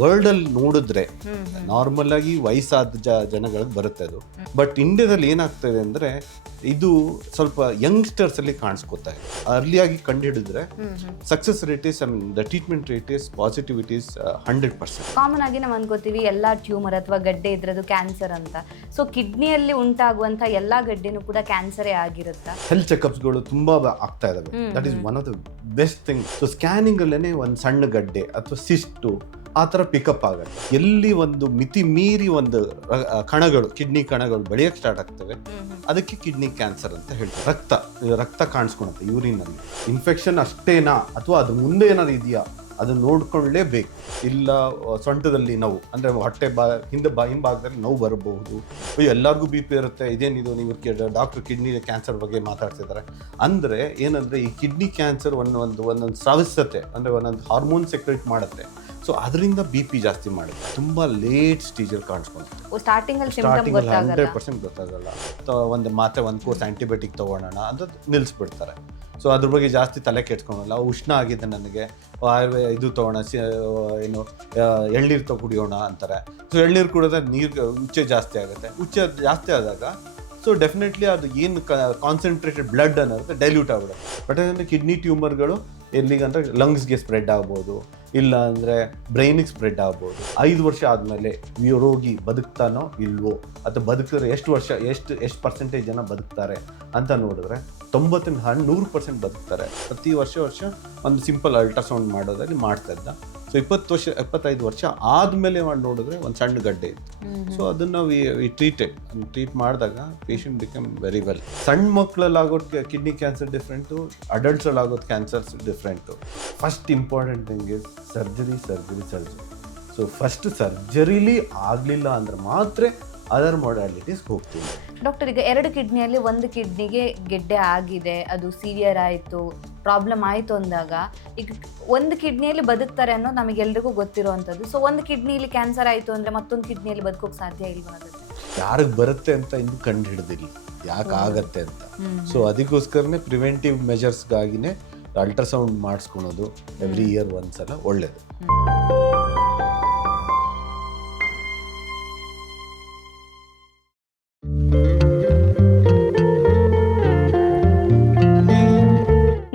World ಅಲ್ಲಿ ನೋಡಿದ್ರೆ normal ಆಗಿ ವಯಸ್ಸಾದ ಜನಗಳಿಗೆ ಬರುತ್ತೆ ಅದು. ಬಟ್ ಇಂಡಿಯಾದಲ್ಲಿ ಏನಾಗ್ತದೆ ಅಂದ್ರೆ ಇದು ಸ್ವಲ್ಪ ಯಂಗ್ಸ್ಟರ್ಸ್ ಅಲ್ಲಿ ಕಾಣಿಸ್ಕೊತಾ ಇದೆ. ಅರ್ಲಿಯಾಗಿ ಕಂಡುಹಿಡಿದ್ರೆ success rate is the treatment rate is positivity is 100%. Common ಆಗಿ ನಾವು ಅನ್ಕೋತೀವಿ ಎಲ್ಲಾ ಟ್ಯೂಮರ್ ಅಥವಾ ಗಡ್ಡೆ ಇದ್ರದ್ದು ಕ್ಯಾನ್ಸರ್ ಅಂತ. ಸೊ ಕಿಡ್ನಿಯಲ್ಲಿ ಉಂಟಾಗುವಂತ ಎಲ್ಲಾ ಗಡ್ಡೆನೂ ಕೂಡ ಕ್ಯಾನ್ಸರೇ ಆಗಿರುತ್ತಾ? ಹೆಲ್ತ್ ಚೆಕಪ್ಸ್ಗಳು ತುಂಬಾ ಆಗ್ತಾ ಇದಾವೆ. That is one of the best thing. So scanning ಅಲ್ಲೇನೆ ಒಂದು ಸಣ್ಣ ಗಡ್ಡೆ ಅಥವಾ ಸಿಸ್ಟು ಆ ಥರ ಪಿಕಪ್ ಆಗುತ್ತೆ. ಎಲ್ಲಿ ಒಂದು ಮಿತಿ ಮೀರಿ ಒಂದು ಕಣಗಳು, ಕಿಡ್ನಿ ಕಣಗಳು ಬೆಳೆಯಕ್ಕೆ ಸ್ಟಾರ್ಟ್ ಆಗ್ತವೆ, ಅದಕ್ಕೆ ಕಿಡ್ನಿ ಕ್ಯಾನ್ಸರ್ ಅಂತ ಹೇಳ್ತಾರೆ. ರಕ್ತ ಕಾಣಿಸ್ಕೊಳುತ್ತೆ ಯೂರಿನಲ್ಲಿ. ಇನ್ಫೆಕ್ಷನ್ ಅಷ್ಟೇನಾ ಅಥವಾ ಅದ್ರ ಮುಂದೆ ಏನಾದ್ರು ಇದೆಯಾ ಅದನ್ನ ನೋಡ್ಕೊಳ್ಳೇಬೇಕು. ಇಲ್ಲ ಸೊಂಟದಲ್ಲಿ ನೋವು ಅಂದರೆ ಹೊಟ್ಟೆ ಹಿಂಭಾಗದಲ್ಲಿ ನೋವು ಬರಬಹುದು. ಎಲ್ಲರಿಗೂ ಬಿ ಪಿ ಇರುತ್ತೆ, ಇದೇನಿದು ನೀವು ಡಾಕ್ಟರ್ ಕಿಡ್ನಿ ಕ್ಯಾನ್ಸರ್ ಬಗ್ಗೆ ಮಾತಾಡ್ತಿದ್ದಾರೆ ಅಂದರೆ ಏನಂದರೆ ಈ ಕಿಡ್ನಿ ಕ್ಯಾನ್ಸರ್ ಒಂದೊಂದು ಸ್ರಾವಿಸತ್ತೆ, ಅಂದರೆ ಒಂದೊಂದು ಹಾರ್ಮೋನ್ ಸೆಕ್ರೆಟ್ ಮಾಡುತ್ತೆ. ಸೊ ಅದರಿಂದ ಬಿ ಪಿ ಜಾಸ್ತಿ ಮಾಡುತ್ತೆ. ತುಂಬ ಲೇಟ್ ಸ್ಟೇಜಲ್ಲಿ ಕಾಣಿಸ್ಕೊಳುತ್ತೆ. ಸ್ಟಾರ್ಟಿಂಗಲ್ಲಿ 100% ಗೊತ್ತಾಗಲ್ಲ. ಒಂದು ಕೋರ್ಸ್ ಆಂಟಿಬಯೋಟಿಕ್ ತೊಗೊಳೋಣ ಅಂತ ನಿಲ್ಲಿಸ್ಬಿಡ್ತಾರೆ. ಸೊ ಅದ್ರ ಬಗ್ಗೆ ಜಾಸ್ತಿ ತಲೆ ಕೆಡ್ಸ್ಕೊಳಲ್ಲ. ಉಷ್ಣ ಆಗಿದೆ ನನಗೆ, ಇದು ತೊಗೊಳ ಏನು ಎಳ್ನೀರು ಕುಡಿಯೋಣ ಅಂತಾರೆ. ಸೊ ಎಳ್ನೀರು ಕುಡಿದ್ರೆ ಉಚ್ಚೆ ಜಾಸ್ತಿ ಆಗುತ್ತೆ. ಉಚ್ಚೆ ಜಾಸ್ತಿ ಆದಾಗ ಸೊ ಡೆಫಿನೆಟ್ಲಿ ಅದು ಏನು ಕಾನ್ಸಂಟ್ರೇಟೆಡ್ ಬ್ಲಡ್ ಅನ್ನೋದು ಡೈಲ್ಯೂಟ್ ಆಗ್ಬಿಡುತ್ತೆ. ಬಟ್ ಅಂದರೆ ಕಿಡ್ನಿ ಟ್ಯೂಮರ್ಗಳು ಎಲ್ಲಿಗಂದ್ರೆ ಲಂಗ್ಸ್ಗೆ ಸ್ಪ್ರೆಡ್ ಆಗ್ಬೋದು, ಇಲ್ಲ ಅಂದರೆ ಬ್ರೈನಿಗೆ ಸ್ಪ್ರೆಡ್ ಆಗ್ಬೋದು. 5 ವರ್ಷ ಆದಮೇಲೆ ರೋಗಿ ಬದುಕ್ತಾನೋ ಇಲ್ವೋ ಅಥವಾ ಬದುಕಿದ್ರೆ ಎಷ್ಟು ಪರ್ಸೆಂಟೇಜ್ ಜನ ಬದುಕ್ತಾರೆ ಅಂತ ನೋಡಿದ್ರೆ 100% ಬದುಕ್ತಾರೆ. ಪ್ರತಿ ವರ್ಷ ಒಂದು ಸಿಂಪಲ್ ಅಲ್ಟ್ರಾಸೌಂಡ್ ಮಾಡೋದ್ರಲ್ಲಿ ಮಾಡ್ತಾ ಇದ್ದ. ಸೊ 25 ವರ್ಷ ಆದಮೇಲೆ ಮಾಡಿ ನೋಡಿದ್ರೆ ಒಂದು ಸಣ್ಣ ಗಡ್ಡೆ ಇತ್ತು. ಸೊ ಅದನ್ನು ಟ್ರೀಟ್ ಮಾಡಿದಾಗ ಪೇಷಂಟ್ ಬಿಕಮ್ ವೆರಿ ವೆಲ್. ಸಣ್ಣ ಮಕ್ಕಳಲ್ಲಿ ಆಗೋದು ಕಿಡ್ನಿ ಕ್ಯಾನ್ಸರ್ ಡಿಫ್ರೆಂಟು, ಅಡಲ್ಟ್ಸಲ್ಲಿ ಆಗೋದು cancers different. First important thing is surgery. So first ಸರ್ಜರಿಲಿ ಆಗಲಿಲ್ಲ ಅಂದ್ರೆ ಮಾತ್ರ ಅದರ್ ಮೊಡಾಲಿಟೀಸ್ ಹೋಗ್ತೀವಿ. ಡಾಕ್ಟರ್, ಈಗ 2 ಕಿಡ್ನಿಯಲ್ಲಿ ಒಂದು ಕಿಡ್ನಿಗೆ ಗೆಡ್ಡೆ ಆಗಿದೆ, ಅದು ಸಿವಿಯರ್ ಆಯಿತು, ಪ್ರಾಬ್ಲಮ್ ಆಯಿತು ಅಂದಾಗ ಈಗ ಒಂದು ಕಿಡ್ನಿಯಲ್ಲಿ ಬದುಕ್ತಾರೆ ಅನ್ನೋದು ನಮಗೆಲ್ರಿಗೂ ಗೊತ್ತಿರೋವಂಥದ್ದು. ಸೊ ಒಂದು ಕಿಡ್ನಿಯಲ್ಲಿ ಕ್ಯಾನ್ಸರ್ ಆಯಿತು ಅಂದರೆ ಮತ್ತೊಂದು ಕಿಡ್ನಿಯಲ್ಲಿ ಬದುಕೋಕೆ ಸಾಧ್ಯ ಇಲ್ವಾ? ಯಾರಿಗೆ ಬರುತ್ತೆ ಅಂತ ಇನ್ನೂ ಕಂಡು ಹಿಡಿದಿಲ್ಲ, ಯಾಕೆ ಆಗತ್ತೆ ಅಂತ. ಸೊ ಅದಕ್ಕೋಸ್ಕರನೇ ಪ್ರಿವೆಂಟಿವ್ ಮೆಜರ್ಸ್ಗಾಗಿನೇ ಅಲ್ಟ್ರಾಸೌಂಡ್ ಮಾಡಿಸ್ಕೊಳೋದು ಎವ್ರಿ ಇಯರ್ ಒಂದ್ಸಲ ಒಳ್ಳೇದು.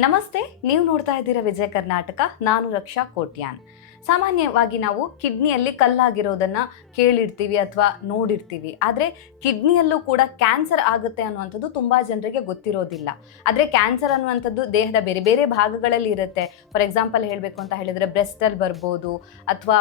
ನಮಸ್ತೆ, ನೀವು ನೋಡ್ತಾ ಇದ್ದೀರಾ ವಿಜಯ ಕರ್ನಾಟಕ. ನಾನು ರಕ್ಷಾ ಕೋಟ್ಯಾನ್. ಸಾಮಾನ್ಯವಾಗಿ ನಾವು ಕಿಡ್ನಿಯಲ್ಲಿ ಕಲ್ಲಾಗಿರೋದನ್ನು ಕೇಳಿರ್ತೀವಿ ಅಥವಾ ನೋಡಿರ್ತೀವಿ. ಆದರೆ ಕಿಡ್ನಿಯಲ್ಲೂ ಕೂಡ ಕ್ಯಾನ್ಸರ್ ಆಗುತ್ತೆ ಅನ್ನುವಂಥದ್ದು ತುಂಬ ಜನರಿಗೆ ಗೊತ್ತಿರೋದಿಲ್ಲ. ಆದರೆ ಕ್ಯಾನ್ಸರ್ ಅನ್ನುವಂಥದ್ದು ದೇಹದ ಬೇರೆ ಬೇರೆ ಭಾಗಗಳಲ್ಲಿ ಇರುತ್ತೆ. ಫಾರ್ ಎಕ್ಸಾಂಪಲ್ ಹೇಳಬೇಕು ಅಂತ ಹೇಳಿದರೆ ಬ್ರೆಸ್ಟಲ್ಲಿ ಬರ್ಬೋದು ಅಥವಾ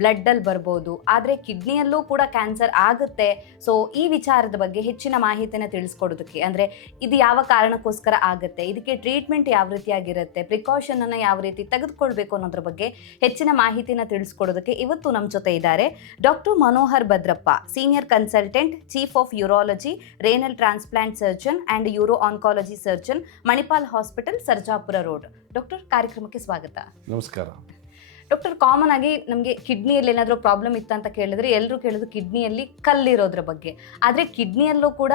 ಬ್ಲಡ್ಡಲ್ಲಿ ಬರ್ಬೋದು. ಆದರೆ ಕಿಡ್ನಿಯಲ್ಲೂ ಕೂಡ ಕ್ಯಾನ್ಸರ್ ಆಗುತ್ತೆ. ಸೊ ಈ ವಿಚಾರದ ಬಗ್ಗೆ ಹೆಚ್ಚಿನ ಮಾಹಿತಿನ ತಿಳಿಸ್ಕೊಡೋದಕ್ಕೆ, ಅಂದರೆ ಇದು ಯಾವ ಕಾರಣಕ್ಕೋಸ್ಕರ ಆಗುತ್ತೆ, ಇದಕ್ಕೆ ಟ್ರೀಟ್ಮೆಂಟ್ ಯಾವ ರೀತಿಯಾಗಿರುತ್ತೆ, ಪ್ರಿಕಾಷನನ್ನು ಯಾವ ರೀತಿ ತೆಗೆದುಕೊಳ್ಬೇಕು ಅನ್ನೋದ್ರ ಬಗ್ಗೆ ಹೆಚ್ಚಿನ ಮಾಹಿತಿನ ತಿಳಿಸ್ಕೊಡೋದಕ್ಕೆ ಇವತ್ತು ನಮ್ಮ ಜೊತೆ ಇದ್ದಾರೆ doctor Manohar Bhadrappa, senior consultant, chief of urology, renal transplant surgeon and uro oncology surgeon, Manipal hospital, Sarjapur road. Doctor, ಕಾರ್ಯಕ್ರಮಕ್ಕೆ ಸ್ವಾಗತ. ನಮಸ್ಕಾರ. ಡಾಕ್ಟರ್, ಕಾಮನ್ ಆಗಿ ನಮಗೆ ಕಿಡ್ನಿಯಲ್ಲಿ ಏನಾದರೂ ಪ್ರಾಬ್ಲಮ್ ಇತ್ತು ಅಂತ ಕೇಳಿದ್ರೆ ಎಲ್ಲರೂ ಕೇಳೋದು ಕಿಡ್ನಿಯಲ್ಲಿ ಕಲ್ಲಿರೋದ್ರ ಬಗ್ಗೆ. ಆದರೆ ಕಿಡ್ನಿಯಲ್ಲೂ ಕೂಡ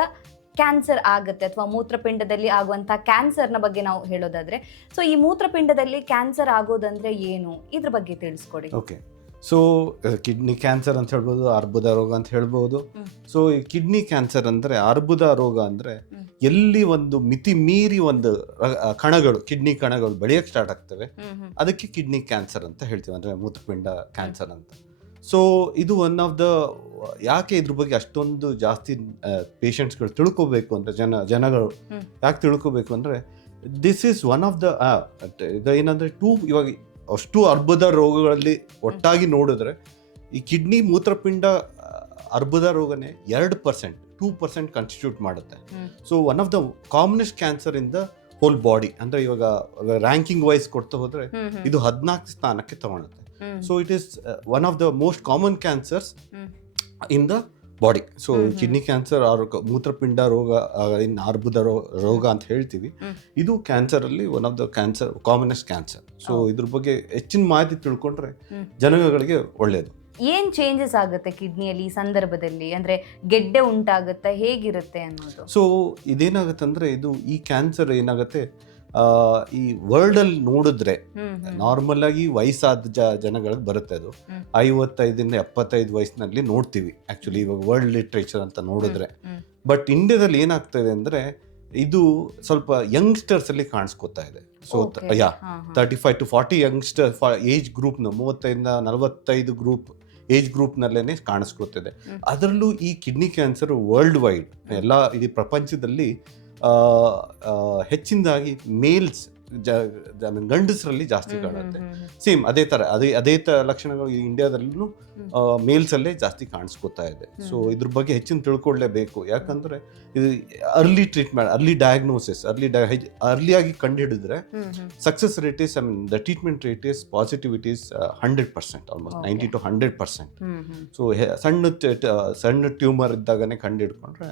ಕ್ಯಾನ್ಸರ್ ಆಗುತ್ತೆ ಅಥವಾ ಮೂತ್ರಪಿಂಡದಲ್ಲಿ ಆಗುವಂಥ ಕ್ಯಾನ್ಸರ್ನ ಬಗ್ಗೆ ನಾವು ಹೇಳೋದಾದರೆ, ಸೊ ಈ ಮೂತ್ರಪಿಂಡದಲ್ಲಿ ಕ್ಯಾನ್ಸರ್ ಆಗೋದಂದ್ರೆ ಏನು, ಇದ್ರ ಬಗ್ಗೆ ತಿಳಿಸ್ಕೊಡಿ. ಓಕೆ. ಸೊ ಕಿಡ್ನಿ ಕ್ಯಾನ್ಸರ್ ಅಂತ ಹೇಳ್ಬೋದು, ಅರ್ಬುದ ರೋಗ ಅಂತ ಹೇಳ್ಬೋದು. ಸೊ ಈ ಕಿಡ್ನಿ ಕ್ಯಾನ್ಸರ್ ಅಂದರೆ, ಅರ್ಬುದ ರೋಗ ಅಂದರೆ ಎಲ್ಲಿ ಒಂದು ಮಿತಿ ಮೀರಿ ಒಂದು ಕಿಡ್ನಿ ಕಣಗಳು ಬೆಳೆಯಕ್ಕೆ ಸ್ಟಾರ್ಟ್ ಆಗ್ತವೆ, ಅದಕ್ಕೆ ಕಿಡ್ನಿ ಕ್ಯಾನ್ಸರ್ ಅಂತ ಹೇಳ್ತೀವಿ, ಅಂದರೆ ಮೂತ್ರಪಿಂಡ ಕ್ಯಾನ್ಸರ್ ಅಂತ. ಸೊ ಇದು ಒನ್ ಆಫ್ ದ, ಯಾಕೆ ಇದ್ರ ಬಗ್ಗೆ ಅಷ್ಟೊಂದು ಜಾಸ್ತಿ ಪೇಷಂಟ್ಸ್ಗಳು ತಿಳ್ಕೋಬೇಕು ಅಂತ ಜನಗಳು ಯಾಕೆ ತಿಳ್ಕೋಬೇಕು ಅಂದರೆ, this is one of the ಏನಂದರೆ ಇವಾಗ ಅಷ್ಟು ಅರ್ಬುದ ರೋಗಗಳಲ್ಲಿ ಒಟ್ಟಾಗಿ ನೋಡಿದ್ರೆ ಈ ಕಿಡ್ನಿ ಮೂತ್ರಪಿಂಡ ಅರ್ಬುದ ರೋಗನೇ 2% ಕಾನ್ಸ್ಟಿಟ್ಯೂಟ್ ಮಾಡುತ್ತೆ. So one of the commonest cancer in the whole body. ಅಂದರೆ ಇವಾಗ ರ್ಯಾಂಕಿಂಗ್ ವೈಸ್ ಕೊಡ್ತಾ ಹೋದ್ರೆ ಇದು 14ನೇ ಸ್ಥಾನಕ್ಕೆ ತಗೊಳುತ್ತೆ. So it is one of the most common cancers in the body. So kidney cancer ಮೂತ್ರಪಿಂಡ ರೋಗ, ಇನ್ನು ಅರ್ಬುದ ರೋಗ ಅಂತ ಹೇಳ್ತೀವಿ. ಇದು ಕ್ಯಾನ್ಸರಲ್ಲಿ one of the commonest cancer. So ಇದ್ರ ಬಗ್ಗೆ ಹೆಚ್ಚಿನ ಮಾಹಿತಿ ತಿಳ್ಕೊಂಡ್ರೆ ಜನಗಳಿಗೆ ಒಳ್ಳೆಯದು. ಏನ್ ಚೇಂಜಸ್ ಆಗುತ್ತೆ ಕಿಡ್ನಿಯಲ್ಲಿ ಈ ಸಂದರ್ಭದಲ್ಲಿ, ಅಂದ್ರೆ ಗೆಡ್ಡೆ ಉಂಟಾಗುತ್ತೆ, ಹೇಗಿರುತ್ತೆ ಅನ್ನೋದು? ಸೊ ಇದೇನಾಗುತ್ತೆ ಅಂದ್ರೆ, ಈ ಕ್ಯಾನ್ಸರ್ ಏನಾಗುತ್ತೆ, ಈ ವರ್ಲ್ಡಲ್ಲಿ ನೋಡಿದ್ರೆ ನಾರ್ಮಲ್ ಆಗಿ ವಯಸ್ಸಾದ ಜನಗಳಿಗೆ ಬರುತ್ತೆ ಅದು. 55 75 ವಯಸ್ಸಿನಲ್ಲಿ ನೋಡ್ತೀವಿ ಆ್ಯಕ್ಚುಲಿ ಇವಾಗ ವರ್ಲ್ಡ್ ಲಿಟ್ರೇಚರ್ ಅಂತ ನೋಡಿದ್ರೆ. ಬಟ್ ಇಂಡಿಯಾದಲ್ಲಿ ಏನಾಗ್ತದೆ ಅಂದರೆ ಇದು ಸ್ವಲ್ಪ ಯಂಗ್ಸ್ಟರ್ಸಲ್ಲಿ ಕಾಣಿಸ್ಕೋತಾ ಇದೆ. ಸೊ 35 to 40 ಯಂಗ್ಸ್ಟರ್ ಏಜ್ ಗ್ರೂಪ್ನ 35 45 ಗ್ರೂಪ್ ಏಜ್ ಗ್ರೂಪ್ನಲ್ಲೇ ಕಾಣಿಸ್ಕೊತಿದೆ. ಅದರಲ್ಲೂ ಈ ಕಿಡ್ನಿ ಕ್ಯಾನ್ಸರ್ ವರ್ಲ್ಡ್ ವೈಡ್ ಎಲ್ಲ ಇಡೀ ಪ್ರಪಂಚದಲ್ಲಿ ಹೆಚ್ಚಿನದಾಗಿ ಮೇಲ್ಸ್ ಗಂಡಸರಲ್ಲಿ ಜಾಸ್ತಿ ಕಾಣುತ್ತೆ. ಸೇಮ್ ಅದೇ ಥರ ಅದೇ ಲಕ್ಷಣಗಳು ಇಂಡಿಯಾದಲ್ಲೂ ಮೇಲ್ಸಲ್ಲೇ ಜಾಸ್ತಿ ಕಾಣಿಸ್ಕೊತಾ ಇದೆ. ಸೊ ಇದ್ರ ಬಗ್ಗೆ ಹೆಚ್ಚಿನ ತಿಳ್ಕೊಳ್ಳೇಬೇಕು. ಯಾಕಂದರೆ ಇದು ಅರ್ಲಿ ಟ್ರೀಟ್ಮೆಂಟ್, ಅರ್ಲಿ ಡಯಾಗ್ನೋಸಿಸ್, ಅರ್ಲಿಯಾಗಿ ಕಂಡುಹಿಡಿದ್ರೆ success rate is the treatment rate is positivity is 100%, almost 90 to 100%. So ಸಣ್ಣ ಟ್ಯೂಮರ್ ಇದ್ದಾಗನೇ ಕಂಡುಹಿಡ್ಕೊಂಡ್ರೆ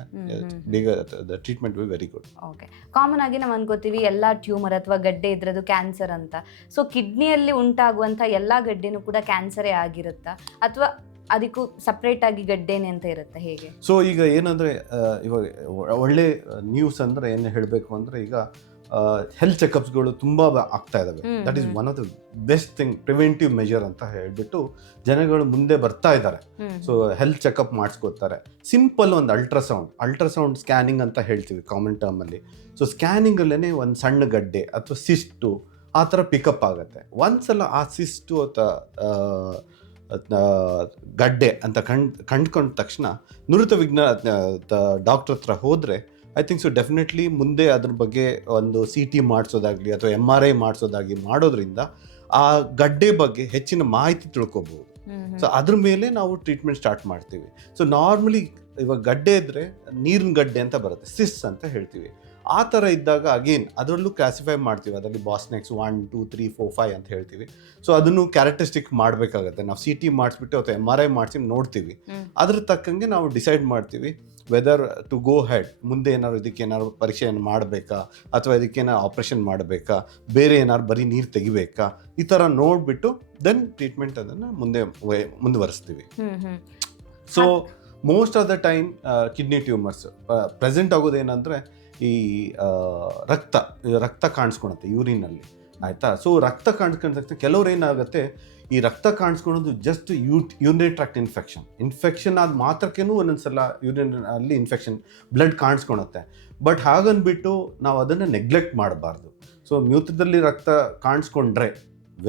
ಬೇಗ the treatment will very good. Okay, common ಆಗಿ ನಾವು ಅನ್ಕೋತೀವಿ ಎಲ್ಲ ಟ್ಯೂಮರ್ ಅಥವಾ ಗಡ್ಡೆ ಇದ್ರದ್ದು ಕ್ಯಾನ್ಸರ್ ಅಂತ. ಸೊ ಕಿಡ್ನಿಯಲ್ಲಿ ಉಂಟಾಗುವಂಥ ಎಲ್ಲ ಗಡ್ಡೆನೂ ಕೂಡ ಕ್ಯಾನ್ಸರೇ ಆಗಿರುತ್ತಾ ಅಥವಾ ಅದಕ್ಕೂ ಸಪ್ರೇಟ್ ಆಗಿ ಗಡ್ಡೆನೆ ಅಂತ ಇರುತ್ತೆ, ಹೇಗೆ? ಸೊ ಈಗ ಏನಂದರೆ ಇವಾಗ ಒಳ್ಳೆ ನ್ಯೂಸ್ ಅಂದರೆ ಏನು ಹೇಳಬೇಕು ಅಂದರೆ ಈಗ ಹೆಲ್ತ್ ಚೆಕಪ್ಸ್ಗಳು ತುಂಬ ಆಗ್ತಾ ಇದ್ದಾವೆ. That is one of the best thing, preventive measure ಅಂತ ಹೇಳ್ಬಿಟ್ಟು ಜನಗಳು ಮುಂದೆ ಬರ್ತಾ ಇದ್ದಾರೆ. ಸೊ ಹೆಲ್ತ್ ಚೆಕಪ್ ಮಾಡಿಸ್ಕೋತಾರೆ. ಸಿಂಪಲ್ ಒಂದು ಅಲ್ಟ್ರಾಸೌಂಡ್ ಸ್ಕ್ಯಾನಿಂಗ್ ಅಂತ ಹೇಳ್ತೀವಿ ಕಾಮನ್ ಟರ್ಮಲ್ಲಿ. ಸೊ ಸ್ಕ್ಯಾನಿಂಗಲ್ಲೇ ಒಂದು ಸಣ್ಣ ಗಡ್ಡೆ ಅಥವಾ ಸಿಸ್ಟು ಆ ಥರ ಪಿಕಪ್ ಆಗುತ್ತೆ. ಒಂದ್ಸಲ ಆ ಸಿಸ್ಟು ಅಥವಾ ಗಡ್ಡೆ ಅಂತ ಕಂಡ್ಕೊಂಡ ತಕ್ಷಣ ನುರಿತ ವಿಜ್ಞಾನ ಡಾಕ್ಟರ್ ಹತ್ರ ಹೋದರೆ ಐ ಥಿಂಕ್ ಸೊ ಡೆಫಿನೆಟ್ಲಿ ಮುಂದೆ ಅದ್ರ ಬಗ್ಗೆ ಒಂದು CT ಮಾಡಿಸೋದಾಗಲಿ ಅಥವಾ MRI ಮಾಡಿಸೋದಾಗಿ ಮಾಡೋದ್ರಿಂದ ಆ ಗಡ್ಡೆ ಬಗ್ಗೆ ಹೆಚ್ಚಿನ ಮಾಹಿತಿ ತಿಳ್ಕೊಬೋದು. ಸೊ ಅದ್ರ ಮೇಲೆ ನಾವು ಟ್ರೀಟ್ಮೆಂಟ್ ಸ್ಟಾರ್ಟ್ ಮಾಡ್ತೀವಿ. ಸೊ ನಾರ್ಮಲಿ ಇವಾಗ ಗಡ್ಡೆ ಇದ್ದರೆ ನೀರಿನ ಗಡ್ಡೆ ಅಂತ ಬರುತ್ತೆ, ಸಿಸ್ ಅಂತ ಹೇಳ್ತೀವಿ. ಆ ಥರ ಇದ್ದಾಗ ಅಗೇನ್ ಅದರಲ್ಲೂ ಕ್ಲಾಸಿಫೈ ಮಾಡ್ತೀವಿ. ಅದರಲ್ಲಿ ಬಾಸ್ನೆಕ್ಸ್ 1 2 3 4 5 ಅಂತ ಹೇಳ್ತೀವಿ. ಸೊ ಅದನ್ನು ಕ್ಯಾರೆಕ್ಟರಿಸ್ಟಿಕ್ ಮಾಡಬೇಕಾಗತ್ತೆ. ನಾವು CT ಮಾಡಿಸ್ಬಿಟ್ಟು ಅಥವಾ MRI ಮಾಡಿಸಿ ನೋಡ್ತೀವಿ. ಅದ್ರ ತಕ್ಕಂಗೆ ನಾವು ಡಿಸೈಡ್ ಮಾಡ್ತೀವಿ ವೆದರ್ ಟು ಗೋ ಹೆಡ್, ಮುಂದೆ ಏನಾದ್ರು ಇದಕ್ಕೆ ಏನಾದ್ರು ಪರೀಕ್ಷೆಯನ್ನು ಮಾಡಬೇಕಾ ಅಥವಾ ಇದಕ್ಕೇನಾದ್ರು ಆಪ್ರೇಷನ್ ಮಾಡಬೇಕಾ, ಬೇರೆ ಏನಾದ್ರು ಬರೀ ನೀರು ತೆಗಿಬೇಕಾ, ಈ ಥರ ನೋಡಿಬಿಟ್ಟು ದೆನ್ ಟ್ರೀಟ್ಮೆಂಟ್ ಅದನ್ನು ಮುಂದುವರಿಸ್ತೀವಿ. So most of the time kidney tumours present ಆಗೋದೇನೆಂದರೆ ಈ ರಕ್ತ ಕಾಣಿಸ್ಕೊಳುತ್ತೆ ಯೂರಿನಲ್ಲಿ, ಆಯಿತಾ? ಸೊ ರಕ್ತ ಕಾಣಿಸ್ಕೊಂಡ ಕೆಲವ್ರು ಏನಾಗುತ್ತೆ, ಈ ರಕ್ತ ಕಾಣಿಸ್ಕೊಳೋದು ಜಸ್ಟ್ ಯೂರಿನರಿ ಟ್ರಾಕ್ಟ್ ಇನ್ಫೆಕ್ಷನ್ ಆದ ಮಾತ್ರಕ್ಕೇನು ಒಂದೊಂದ್ಸಲ ಯೂರಿನಲ್ಲಿ ಇನ್ಫೆಕ್ಷನ್ ಬ್ಲಡ್ ಕಾಣಿಸ್ಕೊಳುತ್ತೆ. ಬಟ್ ಹಾಗನ್ಬಿಟ್ಟು ನಾವು ಅದನ್ನು ನೆಗ್ಲೆಕ್ಟ್ ಮಾಡಬಾರ್ದು. ಸೊ ಮೂತ್ರದಲ್ಲಿ ರಕ್ತ ಕಾಣಿಸ್ಕೊಂಡ್ರೆ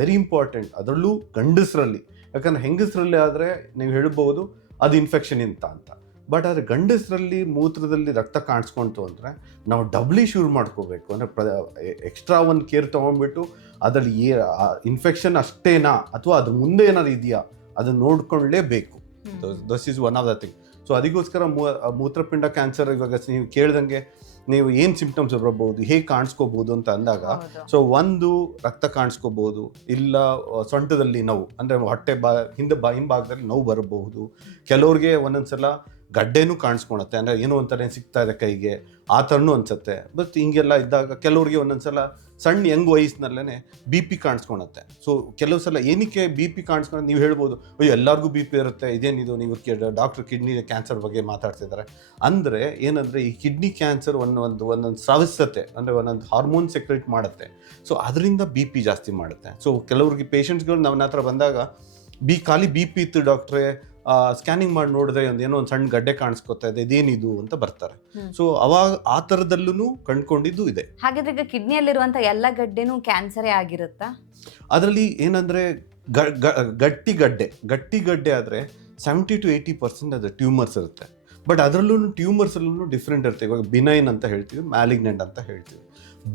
ವೆರಿ ಇಂಪಾರ್ಟೆಂಟ್, ಅದರಲ್ಲೂ ಗಂಡಸರಲ್ಲಿ. ಯಾಕಂದರೆ ಹೆಂಗಸರಲ್ಲಿ ಆದರೆ ನೀವು ಹೇಳ್ಬೋದು ಅದು ಇನ್ಫೆಕ್ಷನ್ ಅಂತ. ಬಟ್ ಆದರೆ ಗಂಡಸರಲ್ಲಿ ಮೂತ್ರದಲ್ಲಿ ರಕ್ತ ಕಾಣಿಸ್ಕೊಂತು ಅಂದರೆ ನಾವು ಡಬ್ಲಿ ಶೂರ್ ಮಾಡ್ಕೋಬೇಕು. ಅಂದರೆ ಎಕ್ಸ್ಟ್ರಾ ಒಂದು ಕೇರ್ ತೊಗೊಂಡ್ಬಿಟ್ಟು ಅದರಲ್ಲಿ ಇನ್ಫೆಕ್ಷನ್ ಅಷ್ಟೇನಾ ಅಥವಾ ಅದ್ರ ಮುಂದೆ ಏನಾದ್ರು ಇದೆಯಾ ಅದನ್ನು ನೋಡ್ಕೊಳ್ಳೇಬೇಕು. This is one of the thing. So ಅದಕ್ಕೋಸ್ಕರ ಮೂತ್ರಪಿಂಡ ಕ್ಯಾನ್ಸರ್ ಇವಾಗ ನೀವು ಕೇಳ್ದಂಗೆ ನೀವು ಏನು ಸಿಂಪ್ಟಮ್ಸ್ ಬರಬಹುದು, ಹೇಗೆ ಕಾಣಿಸ್ಕೋಬಹುದು ಅಂತ ಅಂದಾಗ, ಸೊ ಒಂದು ರಕ್ತ ಕಾಣಿಸ್ಕೋಬಹುದು, ಇಲ್ಲ ಸೊಂಟದಲ್ಲಿ ನೋವು ಅಂದರೆ ಹೊಟ್ಟೆ ಹಿಂಭಾಗದಲ್ಲಿ ನೋವು ಬರಬಹುದು. ಕೆಲವ್ರಿಗೆ ಒಂದೊಂದ್ಸಲ ಗಡ್ಡೆನೂ ಕಾಣಿಸ್ಕೊಳತ್ತೆ, ಅಂದರೆ ಏನೋ ಒಂಥರ ಸಿಗ್ತಾ ಇದೆ ಕೈಗೆ, ಆ ಥರನೂ ಅನ್ಸುತ್ತೆ. ಬಟ್ ಹಿಂಗೆಲ್ಲ ಇದ್ದಾಗ ಕೆಲವ್ರಿಗೆ ಒಂದೊಂದ್ಸಲ ಸಣ್ಣ ಯಂಗ್ ವಯಸ್ಸಿನಲ್ಲೇ BP ಕಾಣಿಸ್ಕೊಳತ್ತೆ. ಸೊ ಕೆಲವು ಸಲ ಏನಕ್ಕೆ BP ಕಾಣಿಸ್ಕೊಂಡು ನೀವು ಹೇಳ್ಬೋದು, ಅಯ್ಯೋ ಎಲ್ಲರಿಗೂ BP ಇರುತ್ತೆ, ಇದೇನಿದು ನೀವು ಡಾಕ್ಟರ್ ಕಿಡ್ನಿ ಕ್ಯಾನ್ಸರ್ ಬಗ್ಗೆ ಮಾತಾಡ್ತಿದ್ದಾರೆ ಅಂದರೆ ಏನಂದರೆ ಈ ಕಿಡ್ನಿ ಕ್ಯಾನ್ಸರ್ ಒಂದೊಂದು ಸ್ರವಿಸುತ್ತೆ, ಅಂದರೆ ಒಂದೊಂದು ಹಾರ್ಮೋನ್ ಸೆಕ್ರೆಟ್ ಮಾಡುತ್ತೆ. ಸೊ ಅದರಿಂದ BP ಜಾಸ್ತಿ ಮಾಡುತ್ತೆ. ಸೊ ಕೆಲವ್ರಿಗೆ ಪೇಷಂಟ್ಸ್ಗಳು ನನ್ನ ಹತ್ರ ಬಂದಾಗ ಖಾಲಿ BP ಇತ್ತು ಡಾಕ್ಟ್ರೇ, ಸ್ಕ್ಯಾನಿಂಗ್ ಮಾಡಿ ನೋಡಿದ್ರೆ ಏನೋ ಒಂದು ಸಣ್ಣ ಗಡ್ಡೆ ಕಾಣಿಸ್ಕೊತಾ ಇದೆ, ಇದೇನಿದು ಅಂತ ಬರ್ತಾರೆ. ಸೊ ಅವಾಗ ಆ ಥರದಲ್ಲೂ ಕಂಡುಕೊಂಡಿದ್ದು ಇದೆ. ಹಾಗಾದ್ರೆ ಈಗ ಕಿಡ್ನಿಯಲ್ಲಿರುವಂಥ ಎಲ್ಲ ಗಡ್ಡೆನೂ ಕ್ಯಾನ್ಸರೇ ಆಗಿರುತ್ತಾ? ಅದರಲ್ಲಿ ಏನಂದರೆ ಗಟ್ಟಿ ಗಡ್ಡೆ ಆದರೆ 70 to 80% ಅದು ಟ್ಯೂಮರ್ಸ್ ಇರುತ್ತೆ. ಬಟ್ ಅದರಲ್ಲೂ ಟ್ಯೂಮರ್ಸಲ್ಲೂ ಡಿಫ್ರೆಂಟ್ ಇರುತ್ತೆ. ಇವಾಗ ಬಿನೈನ್ ಅಂತ ಹೇಳ್ತೀವಿ, ಮ್ಯಾಲಿಗ್ನೆಂಟ್ ಅಂತ ಹೇಳ್ತೀವಿ.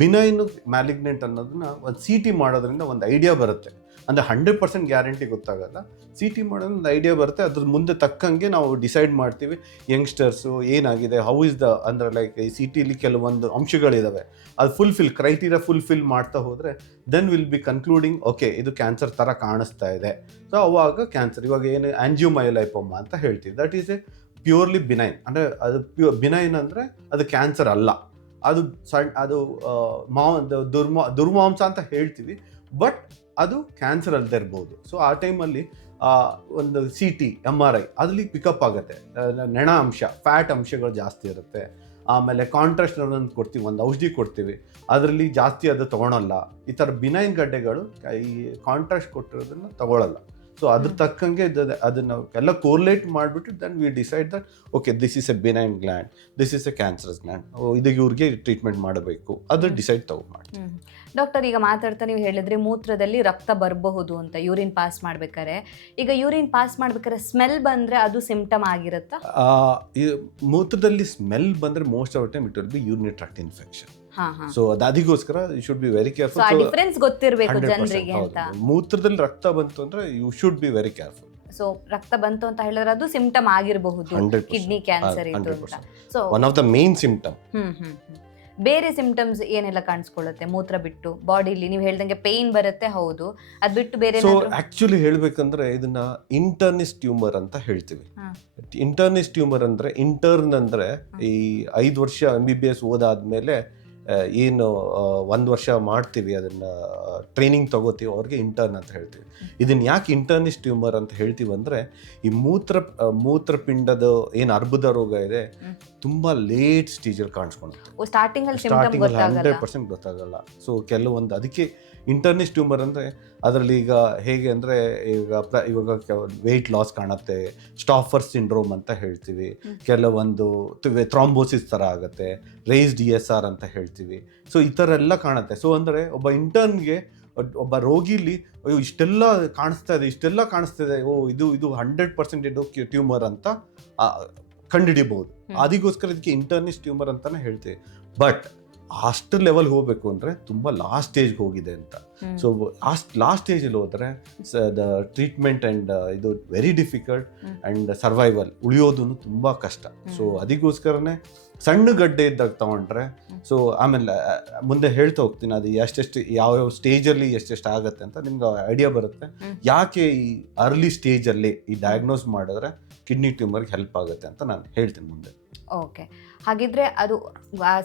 ಬಿನೈನ್ ಮ್ಯಾಲಿಗ್ನೆಂಟ್ ಅನ್ನೋದನ್ನ ಒಂದು CT ಮಾಡೋದ್ರಿಂದ ಒಂದು ಐಡಿಯಾ ಬರುತ್ತೆ. ಅಂದರೆ 100% ಗ್ಯಾರಂಟಿ ಗೊತ್ತಾಗಲ್ಲ, CT ಮಾಡೋದು ಒಂದು ಐಡಿಯಾ ಬರುತ್ತೆ. ಅದ್ರ ಮುಂದೆ ತಕ್ಕಂಗೆ ನಾವು ಡಿಸೈಡ್ ಮಾಡ್ತೀವಿ ಯಂಗ್ಸ್ಟರ್ಸು ಏನಾಗಿದೆ, ಹೌ ಇಸ್ ದ, ಅಂದರೆ ಲೈಕ್ ಈ CTಲಿ ಕೆಲವೊಂದು ಅಂಶಗಳಿದ್ದಾವೆ, ಅದು ಕ್ರೈಟೀರಿಯಾ ಫುಲ್ಫಿಲ್ ಮಾಡ್ತಾ ಹೋದರೆ then will be concluding okay ಇದು ಕ್ಯಾನ್ಸರ್ ಥರ ಕಾಣಿಸ್ತಾ ಇದೆ. ಸೊ ಅವಾಗ ಕ್ಯಾನ್ಸರ್, ಇವಾಗ ಏನು ಆಂಜಿಯೋಮಯೋಲೈಪೋಮಾ ಅಂತ ಹೇಳ್ತೀವಿ, that is A purely benign. ಅಂದರೆ ಅದು ಬಿನೈನ್ ಅಂದರೆ ಅದು ಕ್ಯಾನ್ಸರ್ ಅಲ್ಲ, ಅದು ದುರ್ಮಾಂಸ ಅಂತ ಹೇಳ್ತೀವಿ, ಬಟ್ ಅದು ಕ್ಯಾನ್ಸರ್ ಅಲ್ಲದೆ ಇರ್ಬೋದು. ಸೊ ಆ ಟೈಮಲ್ಲಿ ಒಂದು CT MRI ಅದರಲ್ಲಿ ಪಿಕಪ್ ಆಗುತ್ತೆ, ನೆಣ ಅಂಶ, ಫ್ಯಾಟ್ ಅಂಶಗಳು ಜಾಸ್ತಿ ಇರುತ್ತೆ, ಆಮೇಲೆ ಕಾಂಟ್ರಾಸ್ಟ್ ಅಂತ ಕೊಡ್ತೀವಿ, ಒಂದು ಔಷಧಿ ಕೊಡ್ತೀವಿ, ಅದರಲ್ಲಿ ಜಾಸ್ತಿ ಅದು ತೊಗೊಳಲ್ಲ. ಈ ಥರ ಬಿನೈನ್ ಗಡ್ಡೆಗಳು ಈ ಕಾಂಟ್ರಾಸ್ಟ್ ಕೊಟ್ಟಿರೋದನ್ನು ತಗೊಳ್ಳಲ್ಲ. ಸೊ ಅದ್ರ ತಕ್ಕಂಗೆ ಅದನ್ನು ಎಲ್ಲ ಕೋರ್ಲೇಟ್ ಮಾಡಿಬಿಟ್ಟು then we decide that okay this is a benign gland, this is a cancerous gland, ಇದಕ್ಕೆ ಇವ್ರಿಗೆ ಟ್ರೀಟ್ಮೆಂಟ್ ಮಾಡಬೇಕು, ಅದು ಡಿಸೈಡ್ ಮಾಡಿ. ಡಾಕ್ಟರ್, ಈಗ ಮಾತಾಡ್ತಾ ನೀವು ಹೇಳಿದ್ರಿ ಮೂತ್ರದಲ್ಲಿ ರಕ್ತ ಬರಬಹುದು ಅಂತ ಯೂರಿನ್ ಪಾಸ್ ಮಾಡ್ಬೇಕಾದ್ರೆ. ಈಗ ಯೂರಿನ್ ಪಾಸ್ ಮಾಡ್ಬೇಕಾದ್ರೆ ಸ್ಮೆಲ್ ಬಂದ್ರೆ ಅದು ಸಿಂಪ್ಟಮ್ ಆಗಿರುತ್ತಾ? ಮೂತ್ರದಲ್ಲಿ ಸ್ಮೆಲ್ ಬಂದ್ರೆ most of time it will be urinary tract infection. So ಅದಕ್ಕೋಸ್ಕರ you should be very careful. Difference ಗೊತ್ತಿರಬೇಕು ಜನರಿಗೆ ಅಂತ. ಮೂತ್ರದಲ್ಲಿ ರಕ್ತ ಬಂತು ಅಂದ್ರೆ you should be very careful. So ರಕ್ತ ಬಂತು ಅಂತ ಹೇಳಿದ್ರೆ ಅದು ಸಿಂಪ್ಟಮ್ ಆಗಿರಬಹುದು, ಕಿಡ್ನಿ ಕ್ಯಾನ್ಸರ್ ಇತ್ತು ಅಂತ. So one of the main symptom. ಬೇರೆ ಸಿಂಪ್ಟಮ್ಸ್ ಏನೆಲ್ಲ ಕಾಣಿಸ್ಕೊಳ್ಳುತ್ತೆ ಮೂತ್ರ ಬಿಟ್ಟು ಬಾಡಿಲಿ? ನೀವು ಹೇಳ್ದಂಗೆ ಪೇನ್ ಬರುತ್ತೆ, ಹೌದು, ಅದ್ ಬಿಟ್ಟು ಬೇರೆ? ಸೊ ಆಕ್ಚುಲಿ ಹೇಳ್ಬೇಕಂದ್ರೆ ಇದನ್ನ ಇಂಟರ್ನಿಸ್ ಟ್ಯೂಮರ್ ಅಂತ ಹೇಳ್ತೀವಿ. ಇಂಟರ್ನಿಸ್ ಟ್ಯೂಮರ್ ಅಂದ್ರೆ, ಇಂಟರ್ನ್ ಅಂದ್ರೆ ಈ 5 ವರ್ಷ MBBS ಓದಾದ್ಮೇಲೆ ಏನು 1 ವರ್ಷ ಮಾಡ್ತೀವಿ, ಅದನ್ನ ಟ್ರೈನಿಂಗ್ ತಗೋತೀವಿ, ಅವ್ರಿಗೆ ಇಂಟರ್ನ್ ಅಂತ ಹೇಳ್ತೀವಿ. ಇದನ್ನ ಯಾಕೆ ಇಂಟರ್ನಿಸ್ ಟ್ಯೂಮರ್ ಅಂತ ಹೇಳ್ತೀವಿ ಅಂದ್ರೆ, ಈ ಮೂತ್ರಪಿಂಡದ ಏನು ಅರ್ಬುದ ರೋಗ ಇದೆ ತುಂಬಾ ಲೇಟ್ ಸ್ಟೇಜಲ್ಲಿ ಕಾಣಿಸ್ಕೊಳ್ಳುತ್ತೆ. ಸ್ಟಾರ್ಟಿಂಗ್ 100% ಗೊತ್ತಾಗಲ್ಲ. ಸೊ ಕೆಲವೊಂದು ಅದಕ್ಕೆ ಇಂಟರ್ನಿಸ್ ಟ್ಯೂಮರ್ ಅಂದರೆ ಅದರಲ್ಲಿ ಈಗ ಹೇಗೆ ಅಂದರೆ ಇವಾಗ ವೆಯ್ಟ್ ಲಾಸ್ ಕಾಣುತ್ತೆ, ಸ್ಟಾಫರ್ ಸಿಂಡ್ರೋಮ್ ಅಂತ ಹೇಳ್ತೀವಿ, ಕೆಲವೊಂದು ಥ್ರಾಂಬೋಸಿಸ್ ಥರ ಆಗುತ್ತೆ, ರೇಸ್ಡ್ ESR ಅಂತ ಹೇಳ್ತೀವಿ. ಸೊ ಈ ಥರ ಎಲ್ಲ ಕಾಣುತ್ತೆ. ಸೊ ಅಂದರೆ ಒಬ್ಬ ಇಂಟರ್ನ್ಗೆ, ಒಬ್ಬ ರೋಗಿಲಿ ಅಯ್ಯೋ ಇಷ್ಟೆಲ್ಲ ಕಾಣಿಸ್ತಾ ಇದೆ, ಇದು 100% ಇದು ಟ್ಯೂಮರ್ ಅಂತ ಕಂಡುಹಿಡಿಬಹುದು. ಅದಕ್ಕೋಸ್ಕರ ಇದಕ್ಕೆ ಇಂಟರ್ನಿಸ್ ಟ್ಯೂಮರ್ ಅಂತಾನೆ ಹೇಳ್ತೀವಿ. ಬಟ್ ಅಷ್ಟು ಲೆವೆಲ್ ಹೋಗಬೇಕು ಅಂದರೆ ತುಂಬ ಲಾಸ್ಟ್ ಸ್ಟೇಜ್ಗೆ ಹೋಗಿದೆ ಅಂತ. ಸೊ ಲಾಸ್ಟ್ ಸ್ಟೇಜಲ್ಲಿ ಹೋದರೆ ದ ಟ್ರೀಟ್ಮೆಂಟ್ ಆ್ಯಂಡ್ ಇದು ವೆರಿ ಡಿಫಿಕಲ್ಟ್ ಆ್ಯಂಡ್ ಸರ್ವೈವಲ್ ಉಳಿಯೋದು ತುಂಬ ಕಷ್ಟ. ಸೊ ಅದಕ್ಕೋಸ್ಕರನೇ ಸಣ್ಣ ಗಡ್ಡೆ ಇದ್ದಾಗ ತಗೊಂಡ್ರೆ, ಸೊ ಆಮೇಲೆ ಮುಂದೆ ಹೇಳ್ತಾ ಹೋಗ್ತೀನಿ ಅದು ಎಷ್ಟೆಷ್ಟು ಯಾವ್ಯಾವ ಸ್ಟೇಜಲ್ಲಿ ಎಷ್ಟೆಷ್ಟು ಆಗುತ್ತೆ ಅಂತ ನಿಮ್ಗೆ ಐಡಿಯಾ ಬರುತ್ತೆ. ಯಾಕೆ ಈ ಅರ್ಲಿ ಸ್ಟೇಜಲ್ಲಿ ಈ ಡಯಾಗ್ನೋಸ್ ಮಾಡಿದ್ರೆ ಕಿಡ್ನಿ ಟ್ಯೂಮರ್ಗೆ ಹೆಲ್ಪ್ ಆಗುತ್ತೆ ಅಂತ ನಾನು ಹೇಳ್ತೀನಿ ಮುಂದೆ. ಓಕೆ, ಹಾಗಿದ್ರೆ ಅದು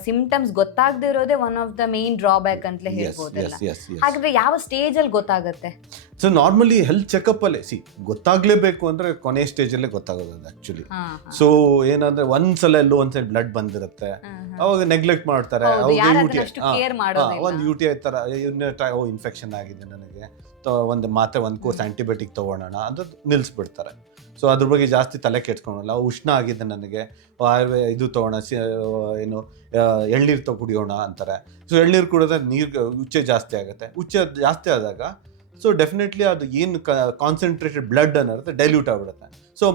ಸಿಂಪ್ಟಮ್ಸ್ ಗೊತ್ತಾಗದೇ ಇರೋದೇ one of the main drawback ಅಂತಲೇ ಹೇಳ್ಬೋದಲ್ಲ. ಹಾಗಿದ್ರೆ ಯಾವ ಸ್ಟೇಜ್ ಅಲ್ಲಿ ಗೊತ್ತಾಗುತ್ತೆ? ಸೊ ನಾರ್ಮಲಿ ಹೆಲ್ತ್ ಚೆಕಪ್ ಅಲ್ಲೇ ಗೊತ್ತಾಗ್ಲೇಬೇಕು ಅಂದ್ರೆ ಕೊನೆ ಸ್ಟೇಜ್ ಅಲ್ಲೇ ಗೊತ್ತಾಗೋದು ಆಕ್ಚುಲಿ. ಸೊ ಏನಂದ್ರೆ ಒಂದ್ಸಲ ಬ್ಲಡ್ ಬಂದಿರುತ್ತೆ, ಅವಾಗ ನೆಗ್ಲೆಕ್ಟ್ ಮಾಡ್ತಾರೆ. ಒಂದು UTI ತರ ಇನ್ಫೆಕ್ಷನ್ ಆಗಿದೆ ನನಗೆ, ಒಂದು ಮಾತ್ರೆ 1 ಕೋರ್ಸ್ ಆಂಟಿಬಯೋಟಿಕ್ ತಗೊಳ್ಳೋಣ ಅಂತ ನಿಲ್ಲಿಸ್ಬಿಡ್ತಾರೆ. ಸೊ ಅದ್ರ ಬಗ್ಗೆ ಜಾಸ್ತಿ ತಲೆ ಕೆಡ್ಸ್ಕೊಳಲ್ಲ. ಉಷ್ಣ ಆಗಿದೆ ನನಗೆ, ಇದು ತಗೋಣ, ಏನು ಎಳ್ನೀರು ಕುಡಿಯೋಣ ಅಂತಾರೆ. ಸೊ ಎಳ್ನೀರು ಕುಡಿದ್ರೆ ಉಚ್ಚೆ ಜಾಸ್ತಿ ಆಗುತ್ತೆ. ಉಚ್ಚೆ ಜಾಸ್ತಿ ಆದಾಗ ಸೊ ಡೆಫಿನೆಟ್ಲಿ ಅದು ಏನು ಕಾನ್ಸಂಟ್ರೇಟೆಡ್ ಬ್ಲಡ್ ಅನ್ನೋರುತ್ತೆ ಡೈಲ್ಯೂಟ್ ಆಗಿಬಿಡುತ್ತೆ. ಸೊ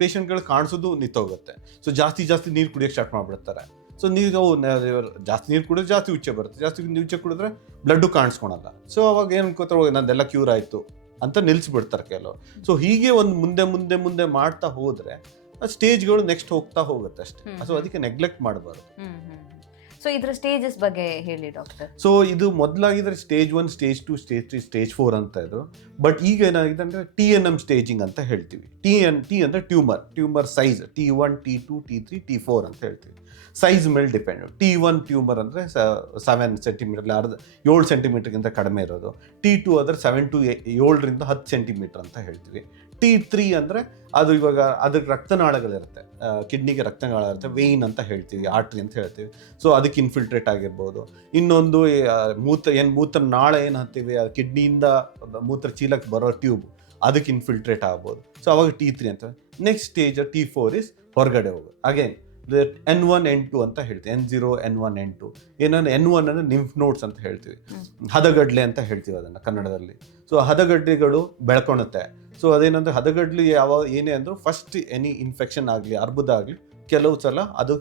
ಪೇಷಂಟ್ಗಳು ಕಾಣಿಸೋದು ನಿಂತೋಗುತ್ತೆ. ಸೊ ಜಾಸ್ತಿ ನೀರು ಕುಡಿಯೋಕ್ಕೆ ಸ್ಟಾರ್ಟ್ ಮಾಡಿಬಿಡ್ತಾರೆ. ಸೊ ಜಾಸ್ತಿ ನೀರು ಕುಡಿದ್ರೆ ಜಾಸ್ತಿ ಉಚ್ಚೆ ಬರುತ್ತೆ, ಜಾಸ್ತಿ ಉಚ್ಚೆ ಕುಡಿದ್ರೆ ಬ್ಲಡ್ಡು ಕಾಣಿಸ್ಕೊಳಲ್ಲ. ಸೊ ಅವಾಗ ಏನು ಅನ್ಕೋತಾರೆ, ನಂದೆಲ್ಲ ಕ್ಯೂರ್ ಆಯಿತು ಅಂತ ನಿಲ್ಲಿಸ್ಬಿಡ್ತಾರೆ ಕೆಲವು. ಸೊ ಹೀಗೆ ಒಂದು ಮುಂದೆ ಮಾಡ್ತಾ ಹೋದ್ರೆ ಸ್ಟೇಜ್ಗಳು ನೆಕ್ಸ್ಟ್ ಹೋಗುತ್ತೆ ಅಷ್ಟೇ. ಸೊ ಅದಕ್ಕೆ ನೆಗ್ಲೆಕ್ಟ್ ಮಾಡಬಾರ್ದು. ಸೊ ಇದ್ರ ಸ್ಟೇಜಸ್ ಬಗ್ಗೆ ಹೇಳಿ ಡಾಕ್ಟರ್. ಸೊ ಇದು ಮೊದಲಾಗಿದ್ರೆ ಸ್ಟೇಜ್ 1, ಸ್ಟೇಜ್ 2, ಸ್ಟೇಜ್ 3, ಸ್ಟೇಜ್ 4 ಅಂತ ಇದ್ರು. ಬಟ್ ಈಗ ಏನಾಗಿದೆ ಅಂದ್ರೆ TNM ಸ್ಟೇಜಿಂಗ್ ಅಂತ ಹೇಳ್ತೀವಿ. T ಅಂದ್ರೆ tumour size, T1, T2, T3, T4 ಅಂತ ಹೇಳ್ತೀವಿ. ಸೈಜ್ ಮೇಲೆ ಡಿಪೆಂಡ್. T1 ಟ್ಯೂಮರ್ ಅಂದರೆ 7 ಸೆಂಟಿಮೀಟರ್, 7 ಸೆಂಟಿಮೀಟರ್ಗಿಂತ ಕಡಿಮೆ ಇರೋದು. T2 ಅಂದರೆ 7 to 7ರಿಂದ 10 ಸೆಂಟಿಮೀಟರ್ ಅಂತ ಹೇಳ್ತೀವಿ. T3 ಅಂದರೆ ಅದು ಇವಾಗ ಅದಕ್ಕೆ ರಕ್ತನಾಳಗಳಿರುತ್ತೆ, ಕಿಡ್ನಿಗೆ ರಕ್ತನಾಳ ಇರುತ್ತೆ, ವೇಯ್ನ್ ಅಂತ ಹೇಳ್ತೀವಿ, ಆರ್ಟ್ರಿ ಅಂತ ಹೇಳ್ತೀವಿ. ಸೊ ಅದಕ್ಕೆ ಇನ್ಫಿಲ್ಟ್ರೇಟ್ ಆಗಿರ್ಬೋದು. ಇನ್ನೊಂದು ಮೂತ್ರ ನಾಳ ಏನು ಅಂತೀವಿ, ಕಿಡ್ನಿಯಿಂದ ಮೂತ್ರ ಚೀಲಕ್ಕೆ ಬರೋ ಟ್ಯೂಬ್, ಅದಕ್ಕೆ ಇನ್ಫಿಲ್ಟ್ರೇಟ್ ಆಗ್ಬೋದು. ಸೊ ಅವಾಗ T3 ಅಂತ. ನೆಕ್ಸ್ಟ್ ಸ್ಟೇಜ್ T4 ಇಸ್ ಹೊರಗಡೆ ಹೋಗೋದು. ಅಗೇನ್ N1 N2 ಅಂತ ಹೇಳ್ತೀವಿ. N0 N1 N2 ಏನಂದ್ರೆ N1 ಅಂದರೆ ನಿಂಫ್ ನೋಡ್ಸ್ ಅಂತ ಹೇಳ್ತೀವಿ, ಹದಗಡ್ಲೆ ಅಂತ ಹೇಳ್ತೀವಿ ಅದನ್ನು ಕನ್ನಡದಲ್ಲಿ. ಸೊ ಹದಗಡ್ಡೆಗಳು ಬೆಳ್ಕೊಳುತ್ತೆ. ಸೊ ಅದೇನಂದ್ರೆ ಹದಗಡ್ಲಿ ಏನೇ ಅಂದರೂ ಫಸ್ಟ್ ಎನಿ ಇನ್ಫೆಕ್ಷನ್ ಆಗಲಿ, ಅರ್ಬುದ ಆಗಲಿ, ಕೆಲವು ಸಲ ಅದು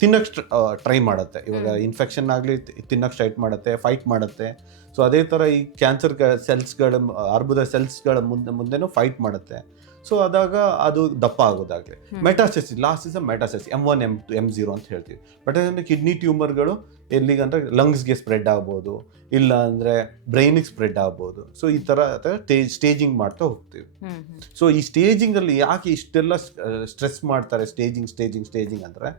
ತಿನ್ನಕ್ಕೆ ಟ್ರೈ ಮಾಡುತ್ತೆ. ಇವಾಗ ಇನ್ಫೆಕ್ಷನ್ ಆಗಲಿ ತಿನ್ನಕ್ಕೆ ಸ್ಟ್ರೈಟ್ ಮಾಡುತ್ತೆ, ಫೈಟ್ ಮಾಡುತ್ತೆ. ಸೊ ಅದೇ ಥರ ಈ ಕ್ಯಾನ್ಸರ್ ಸೆಲ್ಸ್ಗಳ, ಅರ್ಬುದ ಸೆಲ್ಸ್ಗಳ ಮುಂದೆನೂ ಫೈಟ್ ಮಾಡುತ್ತೆ. ಸೊ ಅದಾಗ ಅದು ದಪ್ಪ ಆಗೋದಾಗಲಿ. Metastasis, last is metastasis, M1 M2 M0 ಅಂತ ಹೇಳ್ತೀವಿ. ಬಟ್ ಅಂದರೆ ಕಿಡ್ನಿ ಟ್ಯೂಮರ್ಗಳು ಎಲ್ಲಿಗಂದ್ರೆ ಲಂಗ್ಸ್ಗೆ ಸ್ಪ್ರೆಡ್ ಆಗ್ಬೋದು, ಇಲ್ಲ ಅಂದರೆ ಬ್ರೈನಿಗೆ ಸ್ಪ್ರೆಡ್ ಆಗ್ಬೋದು. ಸೊ ಈ ಥರ ಸ್ಟೇಜಿಂಗ್ ಮಾಡ್ತಾ ಹೋಗ್ತೀವಿ. ಸೊ ಈ ಸ್ಟೇಜಿಂಗಲ್ಲಿ ಯಾಕೆ ಇಷ್ಟೆಲ್ಲ ಸ್ಟ್ರೆಸ್ ಮಾಡ್ತಾರೆ, ಸ್ಟೇಜಿಂಗ್ ಅಂದರೆ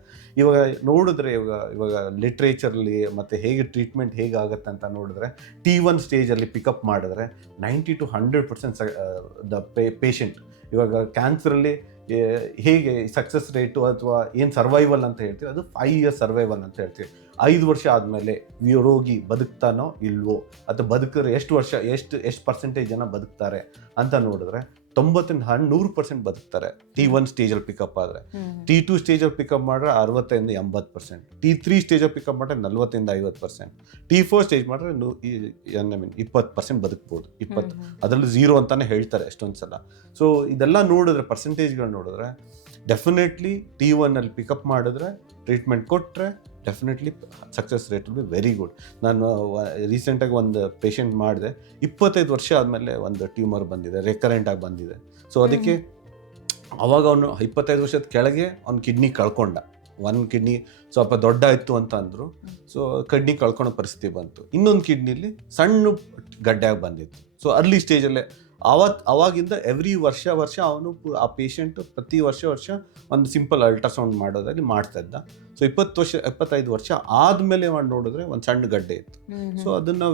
ಇವಾಗ ನೋಡಿದ್ರೆ ಇವಾಗ ಲಿಟ್ರೇಚರ್ಲಿ ಮತ್ತು ಹೇಗೆ ಟ್ರೀಟ್ಮೆಂಟ್ ಹೇಗಾಗುತ್ತೆ ಅಂತ ನೋಡಿದ್ರೆ, T1 ಸ್ಟೇಜಲ್ಲಿ ಪಿಕಪ್ ಮಾಡಿದ್ರೆ 90 to 100% ದ ಪೇಷಂಟ್ ಇವಾಗ ಕ್ಯಾನ್ಸರಲ್ಲಿ ಹೇಗೆ ಸಕ್ಸಸ್ ರೇಟು ಅಥವಾ ಏನು ಸರ್ವೈವಲ್ ಅಂತ ಹೇಳ್ತೀವಿ, ಅದು 5 years ಸರ್ವೈವಲ್ ಅಂತ ಹೇಳ್ತೀವಿ. 5 ವರ್ಷ ಆದಮೇಲೆ ರೋಗಿ ಬದುಕ್ತಾನೋ ಇಲ್ವೋ, ಅಥವಾ ಬದುಕಿದ್ರೆ ಎಷ್ಟು ಪರ್ಸೆಂಟೇಜ್ ಜನ ಬದುಕ್ತಾರೆ ಅಂತ ನೋಡಿದ್ರೆ 90-100% ಬದುಕ್ತಾರೆ. T1 ಸ್ಟೇಜಲ್ಲಿ ಪಿಕಪ್ ಆದರೆ. T2 ಸ್ಟೇಜಲ್ಲಿ ಪಿಕಪ್ ಮಾಡಿದ್ರೆ 60-80%, T3 ಸ್ಟೇಜಲ್ಲಿ ಪಿಕಪ್ ಮಾಡಿದ್ರೆ 40-50%, T4 ಸ್ಟೇಜ್ ಮಾಡಿದ್ರೆ 20% ಬದುಕ್ಬೋದು. 20 ಅದರಲ್ಲಿ 0 ಅಂತಾನೆ ಹೇಳ್ತಾರೆ ಎಷ್ಟೊಂದು ಸಲ. ಸೊ ಇದೆಲ್ಲ ನೋಡಿದ್ರೆ, ಪರ್ಸೆಂಟೇಜ್ಗಳು ನೋಡಿದ್ರೆ, ಡೆಫಿನೆಟ್ಲಿ T1 ಅಲ್ಲಿ ಪಿಕಪ್ ಮಾಡಿದ್ರೆ, ಟ್ರೀಟ್ಮೆಂಟ್ ಕೊಟ್ಟರೆ definitely success rate will be very good. ನಾನು ರೀಸೆಂಟಾಗಿ ಒಂದು ಪೇಷಂಟ್ ಮಾಡಿದೆ, 25 ವರ್ಷ ಆದಮೇಲೆ ಒಂದು ಟ್ಯೂಮರ್ ಬಂದಿದೆ, ರೆಕರೆಂಟಾಗಿ ಬಂದಿದೆ. ಸೊ ಅದಕ್ಕೆ ಅವಾಗ ಅವನು 25 ವರ್ಷದ ಕೆಳಗೆ ಅವ್ನು ಕಿಡ್ನಿ ಕಳ್ಕೊಂಡ. ಒಂದು ಕಿಡ್ನಿ ಸ್ವಲ್ಪ ದೊಡ್ಡ ಇತ್ತು ಅಂತ ಅಂದರು. ಸೊ ಕಿಡ್ನಿ ಕಳ್ಕೊಳೋ ಪರಿಸ್ಥಿತಿ ಬಂತು. ಇನ್ನೊಂದು ಕಿಡ್ನಿಲಿ ಸಣ್ಣ ಗಡ್ಡೆಯಾಗಿ ಬಂದಿತ್ತು. ಸೊ ಅರ್ಲಿ ಸ್ಟೇಜಲ್ಲೇ ಅವಾಗಿಂದ ವರ್ಷ ಅವನು ಆ ಪೇಷಂಟು ಪ್ರತಿ ವರ್ಷ ಒಂದು ಸಿಂಪಲ್ ಅಲ್ಟ್ರಾಸೌಂಡ್ ಮಾಡೋದಾಗಿ ಮಾಡ್ತಾ ಇದ್ದ. ಸೊ 25 ವರ್ಷ ಆದಮೇಲೆ ಮಾಡಿ ನೋಡಿದ್ರೆ ಒಂದು ಸಣ್ಣ ಗಡ್ಡೆ ಇತ್ತು. ಸೊ ಅದನ್ನು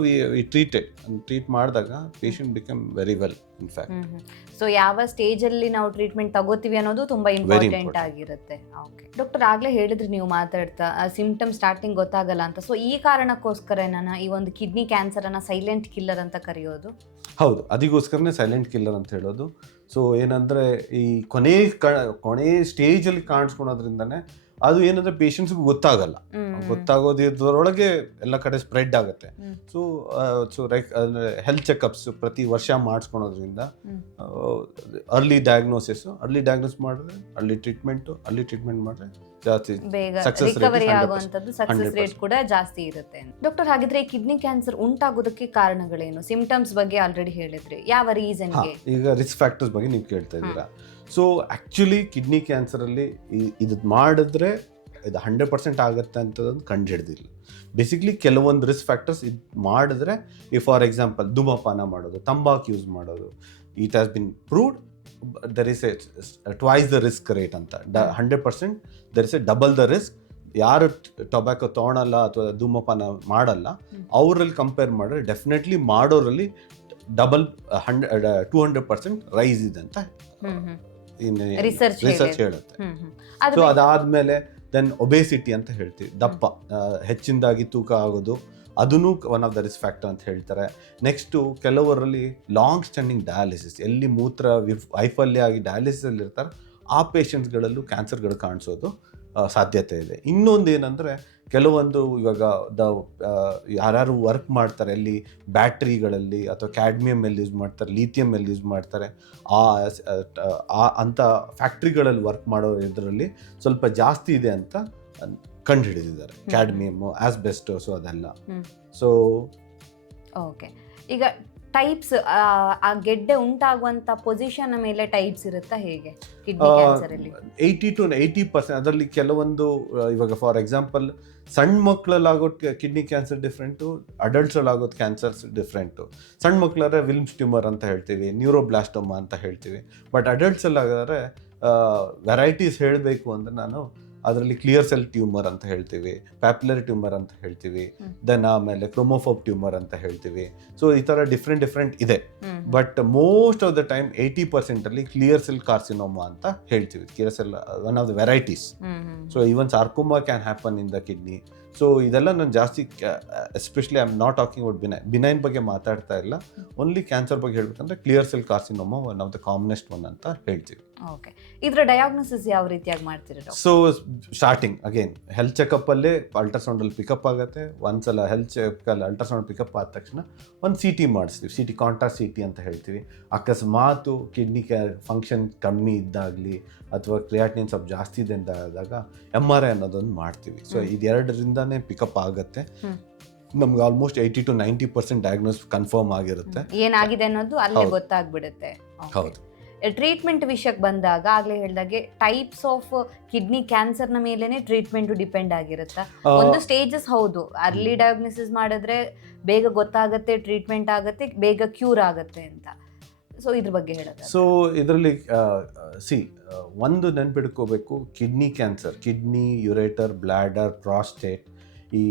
ಟ್ರೀಟ್ ಮಾಡಿದಾಗ patient become very well in fact. So ಯಾವ ಸ್ಟೇಜಲ್ಲಿ ನಾವು ಟ್ರೀಟ್ಮೆಂಟ್ ತಗೋತೀವಿ ಅನ್ನೋದು ತುಂಬಾ ಇಂಪಾರ್ಟೆಂಟ್ ಆಗಿರುತ್ತೆ. ಓಕೆ ಡಾಕ್ಟರ್, ಆಗಲೇ ಹೇಳಿದ್ರಿ ನೀವು ಮಾತಾಡ್ತಾ ಸಿಂಪ್ಟಮ್ ಸ್ಟಾರ್ಟಿಂಗ್ ಗೊತ್ತಾಗಲ್ಲ ಅಂತ. ಸೊ ಈ ಕಾರಣಕ್ಕೋಸ್ಕರ ನಾನು ಈ ಒಂದು ಕಿಡ್ನಿ ಕ್ಯಾನ್ಸರನ್ನು ಸೈಲೆಂಟ್ ಕಿಲ್ಲರ್ ಅಂತ ಕರೆಯೋದು? ಹೌದು, ಅದಕ್ಕೋಸ್ಕರನೇ ಸೈಲೆಂಟ್ ಕಿಲ್ಲರ್ ಅಂತ ಹೇಳೋದು. ಸೊ ಏನಂದರೆ ಈ ಕೊನೆ ಸ್ಟೇಜಲ್ಲಿ ಕಾಣಿಸ್ಕೊಳೋದ್ರಿಂದನೇ ಅದು ಏನಂದರೆ ಪೇಷಂಟ್ಸ್ಗೂ ಗೊತ್ತಾಗೋದ್ರೊಳಗೆ ಎಲ್ಲ ಕಡೆ ಸ್ಪ್ರೆಡ್ ಆಗುತ್ತೆ. ಸೊ ಹೆಲ್ತ್ ಚೆಕಪ್ಸ್ ಪ್ರತಿ ವರ್ಷ ಮಾಡಿಸ್ಕೊಳೋದ್ರಿಂದ ಅರ್ಲಿ ಡಯಾಗ್ನೋಸ್ ಮಾಡಿದ್ರೆ ಅರ್ಲಿ ಟ್ರೀಟ್ಮೆಂಟ್ ಮಾಡಿದ್ರೆ ಜಾಸ್ತಿ ರಿಕವರಿ ಆಗುವಂತದ್ದು, ಸಕ್ಸಸ್ ರೇಟ್ ಕೂಡ ಜಾಸ್ತಿ ಇರುತ್ತೆ. ಡಾಕ್ಟರ್, ಹಾಗಿದ್ರೆ ಕಿಡ್ನಿ ಕ್ಯಾನ್ಸರ್ ಉಂಟಾಗೋದಕ್ಕೆ ಕಾರಣಗಳೇನು? ಸಿಂಪ್ಟಮ್ಸ್ ಬಗ್ಗೆ ಆಲ್ರೆಡಿ ಹೇಳಿದ್ರಿ, ಯಾವ ರೀಸನ್ಗೆ? ಈಗ ರಿಸ್ಕ್ ಫ್ಯಾಕ್ಟರ್ಸ್ ಬಗ್ಗೆ ನೀವು ಕೇಳ್ತಾ ಇದ್ದೀರಾ. ಸೊ ಆ್ಯಕ್ಚುಲಿ ಕಿಡ್ನಿ ಕ್ಯಾನ್ಸರಲ್ಲಿ ಇದು ಮಾಡಿದ್ರೆ ಇದು 100% ಆಗುತ್ತೆ ಅಂತದೊಂದು ಕಂಡು ಹಿಡ್ದಿಲ್ಲ. ಬೇಸಿಕ್ಲಿ ಕೆಲವೊಂದು ರಿಸ್ಕ್ ಫ್ಯಾಕ್ಟರ್ಸ್ ಇದು ಮಾಡಿದ್ರೆ, ಈ ಫಾರ್ ಎಕ್ಸಾಂಪಲ್ ಧೂಮಪಾನ ಮಾಡೋದು, ತಂಬಾಕು ಯೂಸ್ ಮಾಡೋದು, it has been proved there is a twice the risk rate ಅಂತ. 100% there is a double the risk. ಯಾರು ಟೊಬ್ಯಾಕೊ ತೊಗೊಳಲ್ಲ ಅಥವಾ ಧೂಮಪಾನ ಮಾಡಲ್ಲ ಅವರಲ್ಲಿ ಕಂಪೇರ್ ಮಾಡಿದ್ರೆ ಡೆಫಿನೆಟ್ಲಿ ಮಾಡೋರಲ್ಲಿ ಡಬಲ್ 200% ರೈಸ್ ಇದೆ ಅಂತ ರಿಸರ್ಚ್ ಹೇಳುತ್ತೆ. ಸೊ ಅದಾದ್ಮೇಲೆ ದೆನ್ ಒಬೇಸಿಟಿ ಅಂತ ಹೇಳ್ತೀವಿ, ದಪ್ಪ ಹೆಚ್ಚಿನದಾಗಿ ತೂಕ ಆಗೋದು, ಅದನ್ನು one of the risk factor ಅಂತ ಹೇಳ್ತಾರೆ. ನೆಕ್ಸ್ಟು ಕೆಲವರಲ್ಲಿ ಲಾಂಗ್ ಸ್ಟ್ಯಾಂಡಿಂಗ್ ಡಯಾಲಿಸಿಸ್, ಎಲ್ಲಿ ಮೂತ್ರ ವೈಫಲ್ಯ ಆಗಿ ಡಯಾಲಿಸಿಸಲ್ಲಿ ಇರ್ತಾರೆ ಆ ಪೇಷಂಟ್ಸ್ಗಳಲ್ಲೂ ಕ್ಯಾನ್ಸರ್ಗಳು ಕಾಣಿಸೋದು ಸಾಧ್ಯತೆ ಇದೆ. ಇನ್ನೊಂದು ಏನಂದರೆ, ಕೆಲವೊಂದು ಇವಾಗ ಯಾರು ವರ್ಕ್ ಮಾಡ್ತಾರೆ ಅಲ್ಲಿ ಬ್ಯಾಟ್ರಿಗಳಲ್ಲಿ ಅಥವಾ ಕ್ಯಾಡ್ಮಿಯಮ್ ಎಲ್ಲಿ ಯೂಸ್ ಮಾಡ್ತಾರೆ, ಲಿಥಿಯಮ್ ಎಲ್ಲಿ ಯೂಸ್ ಮಾಡ್ತಾರೆ, ಅಂಥ ಫ್ಯಾಕ್ಟ್ರಿಗಳಲ್ಲಿ ವರ್ಕ್ ಮಾಡೋ ಇದರಲ್ಲಿ ಸ್ವಲ್ಪ ಜಾಸ್ತಿ ಇದೆ ಅಂತ ಕಂಡು ಹಿಡಿದಿದ್ದಾರೆ, ಕ್ಯಾಡ್ಮಿಯಮ್, ಆಸ್ಬೆಸ್ಟೋಸ್ ಅದೆಲ್ಲ. ಸೊ ಓಕೆ, ಈಗ ಟೈಪ್ಸ್, ಆ ಗೆಡ್ಡೆ ಉಂಟಾಗುವಂತ ಪೊಸಿಷನ್ ಮೇಲೆ ಟೈಪ್ಸ್ ಇರುತ್ತಾ ಹೇಗೆ ಕಿಡ್ನಿ ಕ್ಯಾನ್ಸರ್ ಅಲ್ಲಿ? 80% ಅದರಲ್ಲಿ ಕೆಲವೊಂದು, ಇವಾಗ ಫಾರ್ ಎಕ್ಸಾಂಪಲ್ ಸಣ್ಣ ಮಕ್ಕಳಲ್ಲಿ ಆಗೋದು ಕಿಡ್ನಿ ಕ್ಯಾನ್ಸರ್ ಡಿಫ್ರೆಂಟು, ಅಡಲ್ಟ್ಸಲ್ಲಿ ಆಗೋದು ಕ್ಯಾನ್ಸರ್ಸ್ ಡಿಫ್ರೆಂಟು. ಸಣ್ಣ ಮಕ್ಕಳಾದ್ರೆ ವಿಲ್ಮ್ಸ್ ಟ್ಯೂಮರ್ ಅಂತ ಹೇಳ್ತೀವಿ, ನ್ಯೂರೋಬ್ಲಾಸ್ಟೋಮಾ ಅಂತ ಹೇಳ್ತೀವಿ. ಬಟ್ ಅಡಲ್ಟ್ಸಲ್ಲಿ ಆಗಿದ್ರೆ ವೆರೈಟೀಸ್ ಹೇಳಬೇಕು ಅಂದರೆ ನಾನು ಅದರಲ್ಲಿ ಕ್ಲಿಯರ್ ಸೆಲ್ ಟ್ಯೂಮರ್ ಅಂತ ಹೇಳ್ತೀವಿ, ಪ್ಯಾಪ್ಯುಲರಿ ಟ್ಯೂಮರ್ ಅಂತ ಹೇಳ್ತೀವಿ, ದೆನ್ ಆಮೇಲೆ ಕ್ರೋಮೋಫೋಬ್ ಟ್ಯೂಮರ್ ಅಂತ ಹೇಳ್ತೀವಿ. ಸೊ ಈ ಥರ ಡಿಫ್ರೆಂಟ್ ಇದೆ. But most of the time 80% ಅಲ್ಲಿ ಕ್ಲಿಯರ್ ಸೆಲ್ ಕಾರ್ಸಿನೋಮಾ ಅಂತ ಹೇಳ್ತೀವಿ. Clear cell one of the varieties. So even sarcoma can happen in the kidney. So ಇದೆಲ್ಲ ನಾನು ಜಾಸ್ತಿ especially I am not talking about benign ಬಗ್ಗೆ ಮಾತಾಡ್ತಾ ಇಲ್ಲ. ಓನ್ಲಿ ಕ್ಯಾನ್ಸರ್ ಬಗ್ಗೆ ಹೇಳ್ಬೇಕಂದ್ರೆ clear cell carcinoma one of the commonest one ಅಂತ ಹೇಳ್ತೀವಿ. ಓಕೆ, ಇದರ ಡಯಾಗ್ನೋಸಿಸ್ ಯಾವ ರೀತಿಯಾಗಿ ಮಾಡ್ತೀರಿ? So starting again health checkup ಅಲ್ಲೇ ಅಲ್ಟ್ರಾಸೌಂಡಲ್ಲಿ ಪಿಕಪ್ ಆಗುತ್ತೆ. ಒಂದ್ಸಲ ಹೆಲ್ತ್ ಚೆಕಲ್ಲಿ ಅಲ್ಟ್ರಾಸೌಂಡ್ ಪಿಕಪ್ ಆದ ತಕ್ಷಣ ಒಂದು CT ಮಾಡಿಸ್ತೀವಿ. CT ಕಾಂಟ್ರಾಸ್ಟ್ CT ಅಂತ ಹೇಳ್ತೀವಿ. ಅಕಸ್ಮಾತು ಕಿಡ್ನಿ ಫಂಕ್ಷನ್ ಕಮ್ಮಿ ಇದ್ದಾಗಲಿ ಅಥವಾ ಕ್ರಿಯಾಟಿನಿನ್ ಸ್ವಲ್ಪ ಜಾಸ್ತಿ ಇದೆ ಅಂತ ಆದಾಗ MRI ಅನ್ನೋದೊಂದು ಮಾಡ್ತೀವಿ. ಸೊ ಇದೆರಡರಿಂದಾನೇ ಪಿಕಪ್ ಆಗುತ್ತೆ. ನಮ್ಗೆ ಆಲ್ಮೋಸ್ಟ್ 80-90% ಡಯಾಗ್ನೋಸ್ ಕನ್ಫರ್ಮ್ ಆಗಿರುತ್ತೆ, ಏನಾಗಿದೆ ಅನ್ನೋದು ಅಲ್ಲೇ ಗೊತ್ತಾಗ್ಬಿಡುತ್ತೆ. ಹೌದು. ಟ್ರೀಟ್ಮೆಂಟ್ ವಿಷಯಕ್ಕೆ ಬಂದಾಗ ಆಗಲೇ ಹೇಳಿದಾಗೆ ಟೈಪ್ಸ್ ಆಫ್ ಕಿಡ್ನಿ ಕ್ಯಾನ್ಸರ್ನ ಮೇಲೇನೆ ಟ್ರೀಟ್ಮೆಂಟ್ ಡಿಪೆಂಡ್ ಆಗಿರುತ್ತಾ? ಒಂದು ಸ್ಟೇಜಸ್ ಹೌದು, ಅರ್ಲಿ ಡಯಾಗ್ನೋಸಿಸ್ ಮಾಡಿದ್ರೆ ಬೇಗ ಗೊತ್ತಾಗುತ್ತೆ, ಟ್ರೀಟ್ಮೆಂಟ್ ಆಗುತ್ತೆ, ಬೇಗ ಕ್ಯೂರ್ ಆಗುತ್ತೆ ಅಂತ. ಸೊ ಇದ್ರ ಬಗ್ಗೆ ಹೇಳೋದು. ಸೊ ಇದರಲ್ಲಿ ಒಂದು ನೆನ್ಪಿಡ್ಕೋಬೇಕು, kidney cancer, kidney, ureter, bladder, prostate, ಈ